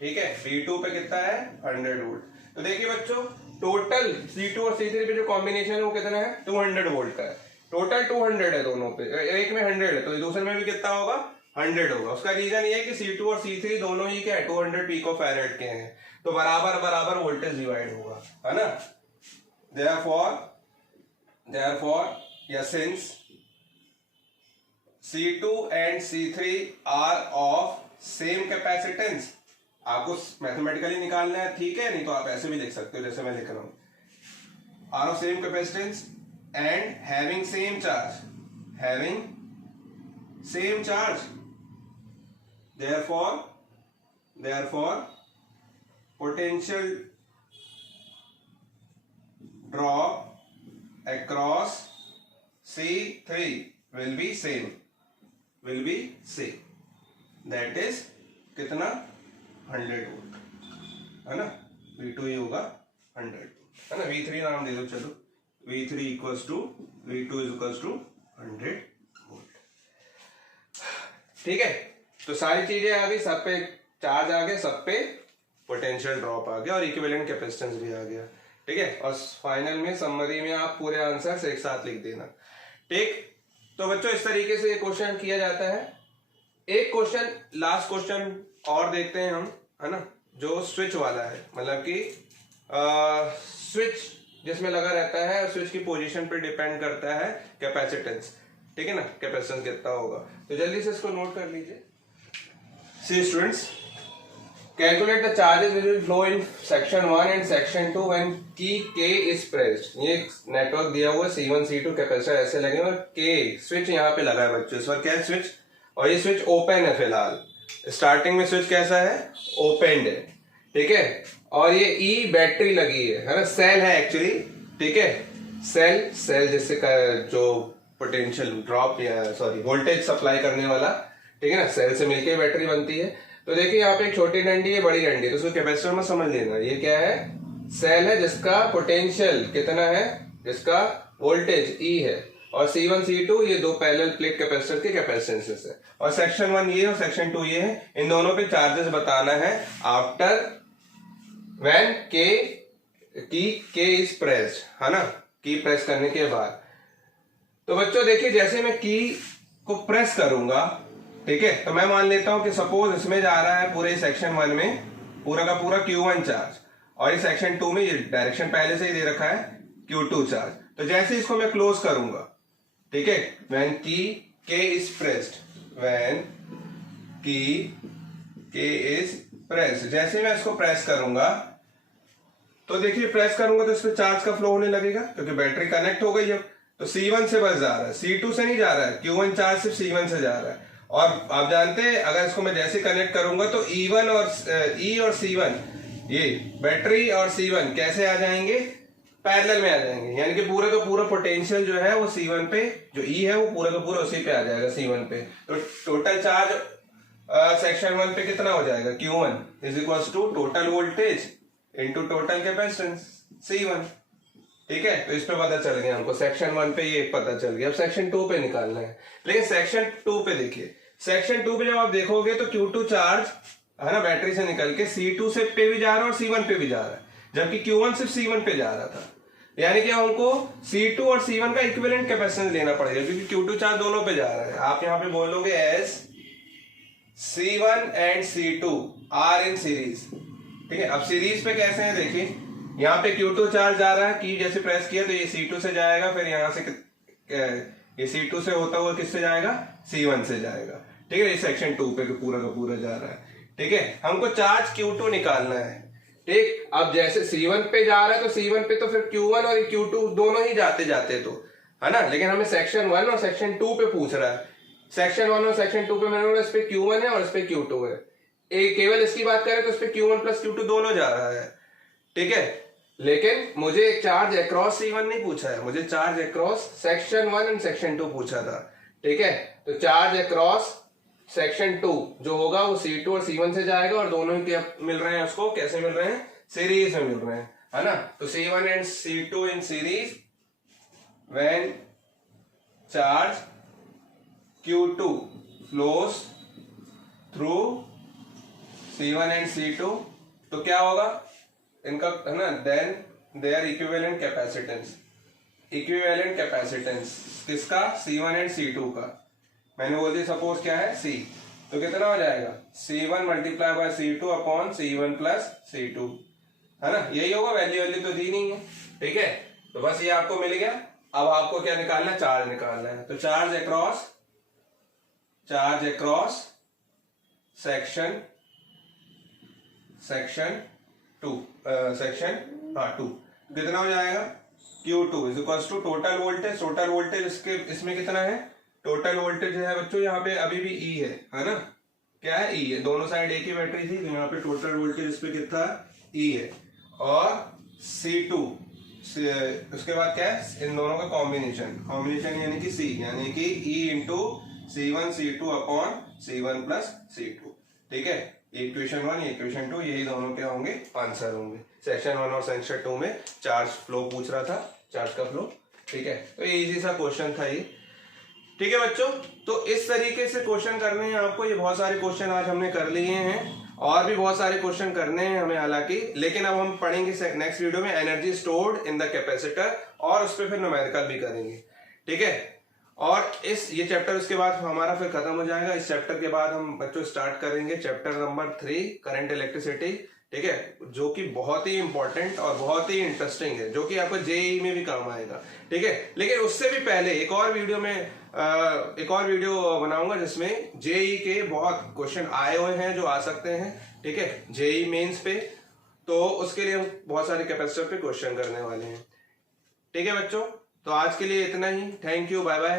ठीक है। V2 पे कितना है? 100 वोल्ट। तो देखिए बच्चों, टोटल C2 और C3 पे जो कॉम्बिनेशन है वो कितना है? 200 वोल्ट का है। टोटल 200 है दोनों पे, एक में 100 है तो दूसरे में भी कितना होगा? 100 होगा। उसका रीजन ये है कि C2 और C3 दोनों ही क्या है? 200 पिकोफैरेड के हैं, तो बराबर वोल्टेज डिवाइड होगा, है ना। therefore या since C2 and C3 are of same capacitance, आपको मैथमेटिकली निकालना है, ठीक है, नहीं तो आप ऐसे भी लिख सकते हो जैसे मैं लिख रहा हूं, are of same capacitance and having same charge, therefore potential drop across C3 will be same, that is कितना? 100 वोल्ट, है ना। V2 ही होगा 100, है ना। V3 नाम दे दो, चलो V3 equals to V2 is equals to 100 volt, ठीक है। तो सारी चीजें आ गई, सब पे चार्ज आ गया, सब पे पोटेंशियल ड्रॉप आ गया और इक्विवेलेंट कैपेसिटेंस भी आ गया, ठीक है। और फाइनल में समरी में आप पूरे आंसर एक साथ लिख देना, ठीक। तो बच्चों इस तरीके से क्वेश्चन किया जाता है। एक क्वेश्चन, लास्ट क्वेश्चन और देखते हैं हम, है ना, जो स्विच वाला है, मतलब कि स्विच जिसमें लगा रहता है, स्विच की पोजीशन पे डिपेंड करता है कैपेसिटेंस, ठीक है ना, कैपेसिटेंस कितना होगा। तो जल्दी से इसको नोट कर लीजिए। See students, calculate the charges which will flow in section 1 and section 2 when key K is pressed. ये नेटवर्क दिया हुआ है, C1 C2 कैपेसिटर ऐसे लगे और K स्विच यहाँ पे लगा है बच्चों। इस बार क्या है? स्विच, और ये स्विच ओपन है फिलहाल। स्टार्टिंग में स्विच कैसा है? ओपन है, ठीक है। और ये E बैटरी लगी है ना, सेल है एक्चुअली, ठीक है। सेल जिससे जो पोटेंशियल ड्रॉप या सॉरी वोल्टेज सप्लाई करने वाला, ठीक है ना, सेल से मिलके बैटरी बनती है। तो देखिए यहाँ पे एक छोटी डंडी है, बड़ी डंडी है, तो उसको कैपेसिटर में समझ लेना। ये क्या है? सेल है जिसका पोटेंशियल कितना है, जिसका वोल्टेज E है, और C1 C2 ये दो पैरेलल प्लेट कैपेसिटर के कैपेसिटेंसेस है। और सेक्शन 1 ये और सेक्शन 2 ये है। इन दोनों पे चार्जेस बताना है after when K is pressed, है ना, की प्रेस करने के बाद। तो बच्चों देखिए, जैसे मैं की को प्रेस करूंगा, ठीक है, तो मैं मान लेता हूं कि सपोज इसमें जा रहा है पूरे सेक्शन 1 में पूरा का पूरा Q1 चार्ज, और इस सेक्शन 2 में ये डायरेक्शन पहले से ही दे रखा है Q2 चार्ज। तो जैसे इसको मैं क्लोज करूंगा, ठीक है, when key K is pressed, when key K is pressed, जैसे मैं इसको प्रेस करूंगा तो देखिए प्रेस करूंगा तो इसमें चार्ज का फ्लो होने लगेगा, क्योंकि बैटरी कनेक्ट हो गई है। तो C1 से बस जा रहा है, C2 से नहीं जा रहा है, Q1 चार्ज सिर्फ C1 से जा रहा है। और आप जानते हैं अगर इसको मैं जैसे कनेक्ट करूंगा तो E1 और E और C1, ये बैटरी और C1 कैसे आ जाएंगे, पैरेलल में आ जाएंगे, यानी कि पूरा का पूरा पोटेंशियल जो है वो C1 पे, जो E है वो पूरा का पूरा उसी पे आ जाएगा, C1 पे। तो टोटल चार्ज सेक्शन 1 पे कितना हो जाएगा, Q1 is equal to total voltage into total capacitance C1, ठीक है। तो इस पे पता चल गया हमको, सेक्शन 1 पे ये पता चल गया। अब सेक्शन 2 पे निकालना है, लेकिन सेक्शन 2 पे देखिए, सेक्शन 2 पे जब आप देखोगे तो Q2 चार्ज है ना बैटरी से निकल के C2 से पे भी जा रहा है और C1 पे भी जा रहा है, जबकि Q1 सिर्फ C1 पे जा रहा था। यानी कि हमको C2 और C1 का इक्विवेलेंट कैपेसिटेंस लेना पड़ेगा, क्योंकि Q2 चार्ज दोनों पे जा रहा है। आप यहाँ पे बोलोगे as C1 and C2 are in series, ठीक है। अब सीरीज पे कैसे है देखिए, यहाँ पे Q2 चार्ज जा रहा है, की जैसे प्रेस किया तो ये C2 से जाएगा, फिर यहाँ से ये C2 से होता हुआ किससे जाएगा, C1 से जाएगा, ठीक है। ये सेक्शन 2 पे पूरा का पूरा जा रहा है, ठीक है। हमको चार्ज Q2 निकालना है, ठीक। अब जैसे C1 पे जा रहा है तो C1 पे तो फिर Q1 और Q2 दोनों ही जाते जाते तो है ना, लेकिन हमें सेक्शन 1 और सेक्शन 2 पे पूछ रहा है। सेक्शन 1 और सेक्शन 2 पे मैंने बोला इस पे Q1 है और इस पे Q2 है, केवल इसकी बात करें तो इस पे Q1 प्लस Q2 दोनों जा रहा है, ठीक है। लेकिन मुझे एक चार्ज अक्रॉस C1 नहीं पूछा है, मुझे charge across section 1 and section 2 पूछा था, ठीक है। तो चार्ज अक्रॉस सेक्शन 2 जो होगा वो C2 और C1 से जाएगा, और दोनों ही क्या मिल रहे हैं उसको, कैसे मिल रहे हैं, सीरीज में मिल रहे हैं, है ना। तो C1 and C2 in series when charge Q2 flows through C1 and C2, तो क्या होगा इनका, है ना, then their equivalent capacitance, equivalent capacitance किसका, C1 एंड C2 का। मैंने बोल दिया सपोज क्या है C, तो कितना हो जाएगा C1 multiply by C2 upon C1 plus C2, है ना, यही होगा। वैल्यू तो दी नहीं है, ठीक है। तो बस ये आपको मिल गया। अब आपको क्या निकालना है, चार्ज निकालना है। तो चार्ज अक्रॉस सेक्शन 2 कितना हो जाएगा, Q2 is equal to total voltage, total voltage इसमें कितना है, टोटल वोल्टेज है बच्चों यहाँ पे अभी भी E है ना, क्या है, E है, दोनों साइड एक ही बैटरी थी, तो यहाँ पे टोटल वोल्टेज इस पे कितना E है, और C2 उसके बाद क्या है, इन दोनों का कॉम्बिनेशन यानी कि C, यानी कि E into C1 C2 upon C1 plus C2, ठीक है। इक्वेशन 1 इक्वेशन 2 यही दोनों क्या होंगे, आंसर होंगे। सेक्शन 1 और सेक्शन 2 में चार्ज फ्लो पूछ रहा था, चार्ज का फ्लो, ठीक है। तो ये इजी सा क्वेश्चन था ये, ठीक है बच्चों। तो इस तरीके से क्वेश्चन करने हैं आपको, ये बहुत सारे क्वेश्चन आज हमने कर लिए हैं, और भी बहुत सारे क्वेश्चन करने हैं हमें हालांकि, लेकिन अब हम पढ़ेंगे नेक्स्ट वीडियो में energy stored in the capacitor, और उस पर फिर न्यूमेरिकल भी करेंगे, ठीक है। और ये चैप्टर उसके बाद हमारा फिर खत्म हो जाएगा। इस चैप्टर के बाद हम बच्चों स्टार्ट करेंगे चैप्टर नंबर 3 करंट इलेक्ट्रिसिटी, ठीक है, जो कि बहुत ही इंपॉर्टेंट और बहुत ही इंटरेस्टिंग है, जो कि आपको जेईई में भी काम आएगा, ठीक है। लेकिन उससे भी पहले एक और वीडियो बनाऊंगा जिसमें जेईई के बहुत क्वेश्चन आए हुए हैं जो आ सकते हैं, ठीक है, जेईई मेंस पे। तो उसके लिए हम बहुत सारे कैपेसिटर पे क्वेश्चन करने वाले हैं, ठीक है बच्चों। तो आज के लिए इतना ही, थैंक यू, बाय बाय।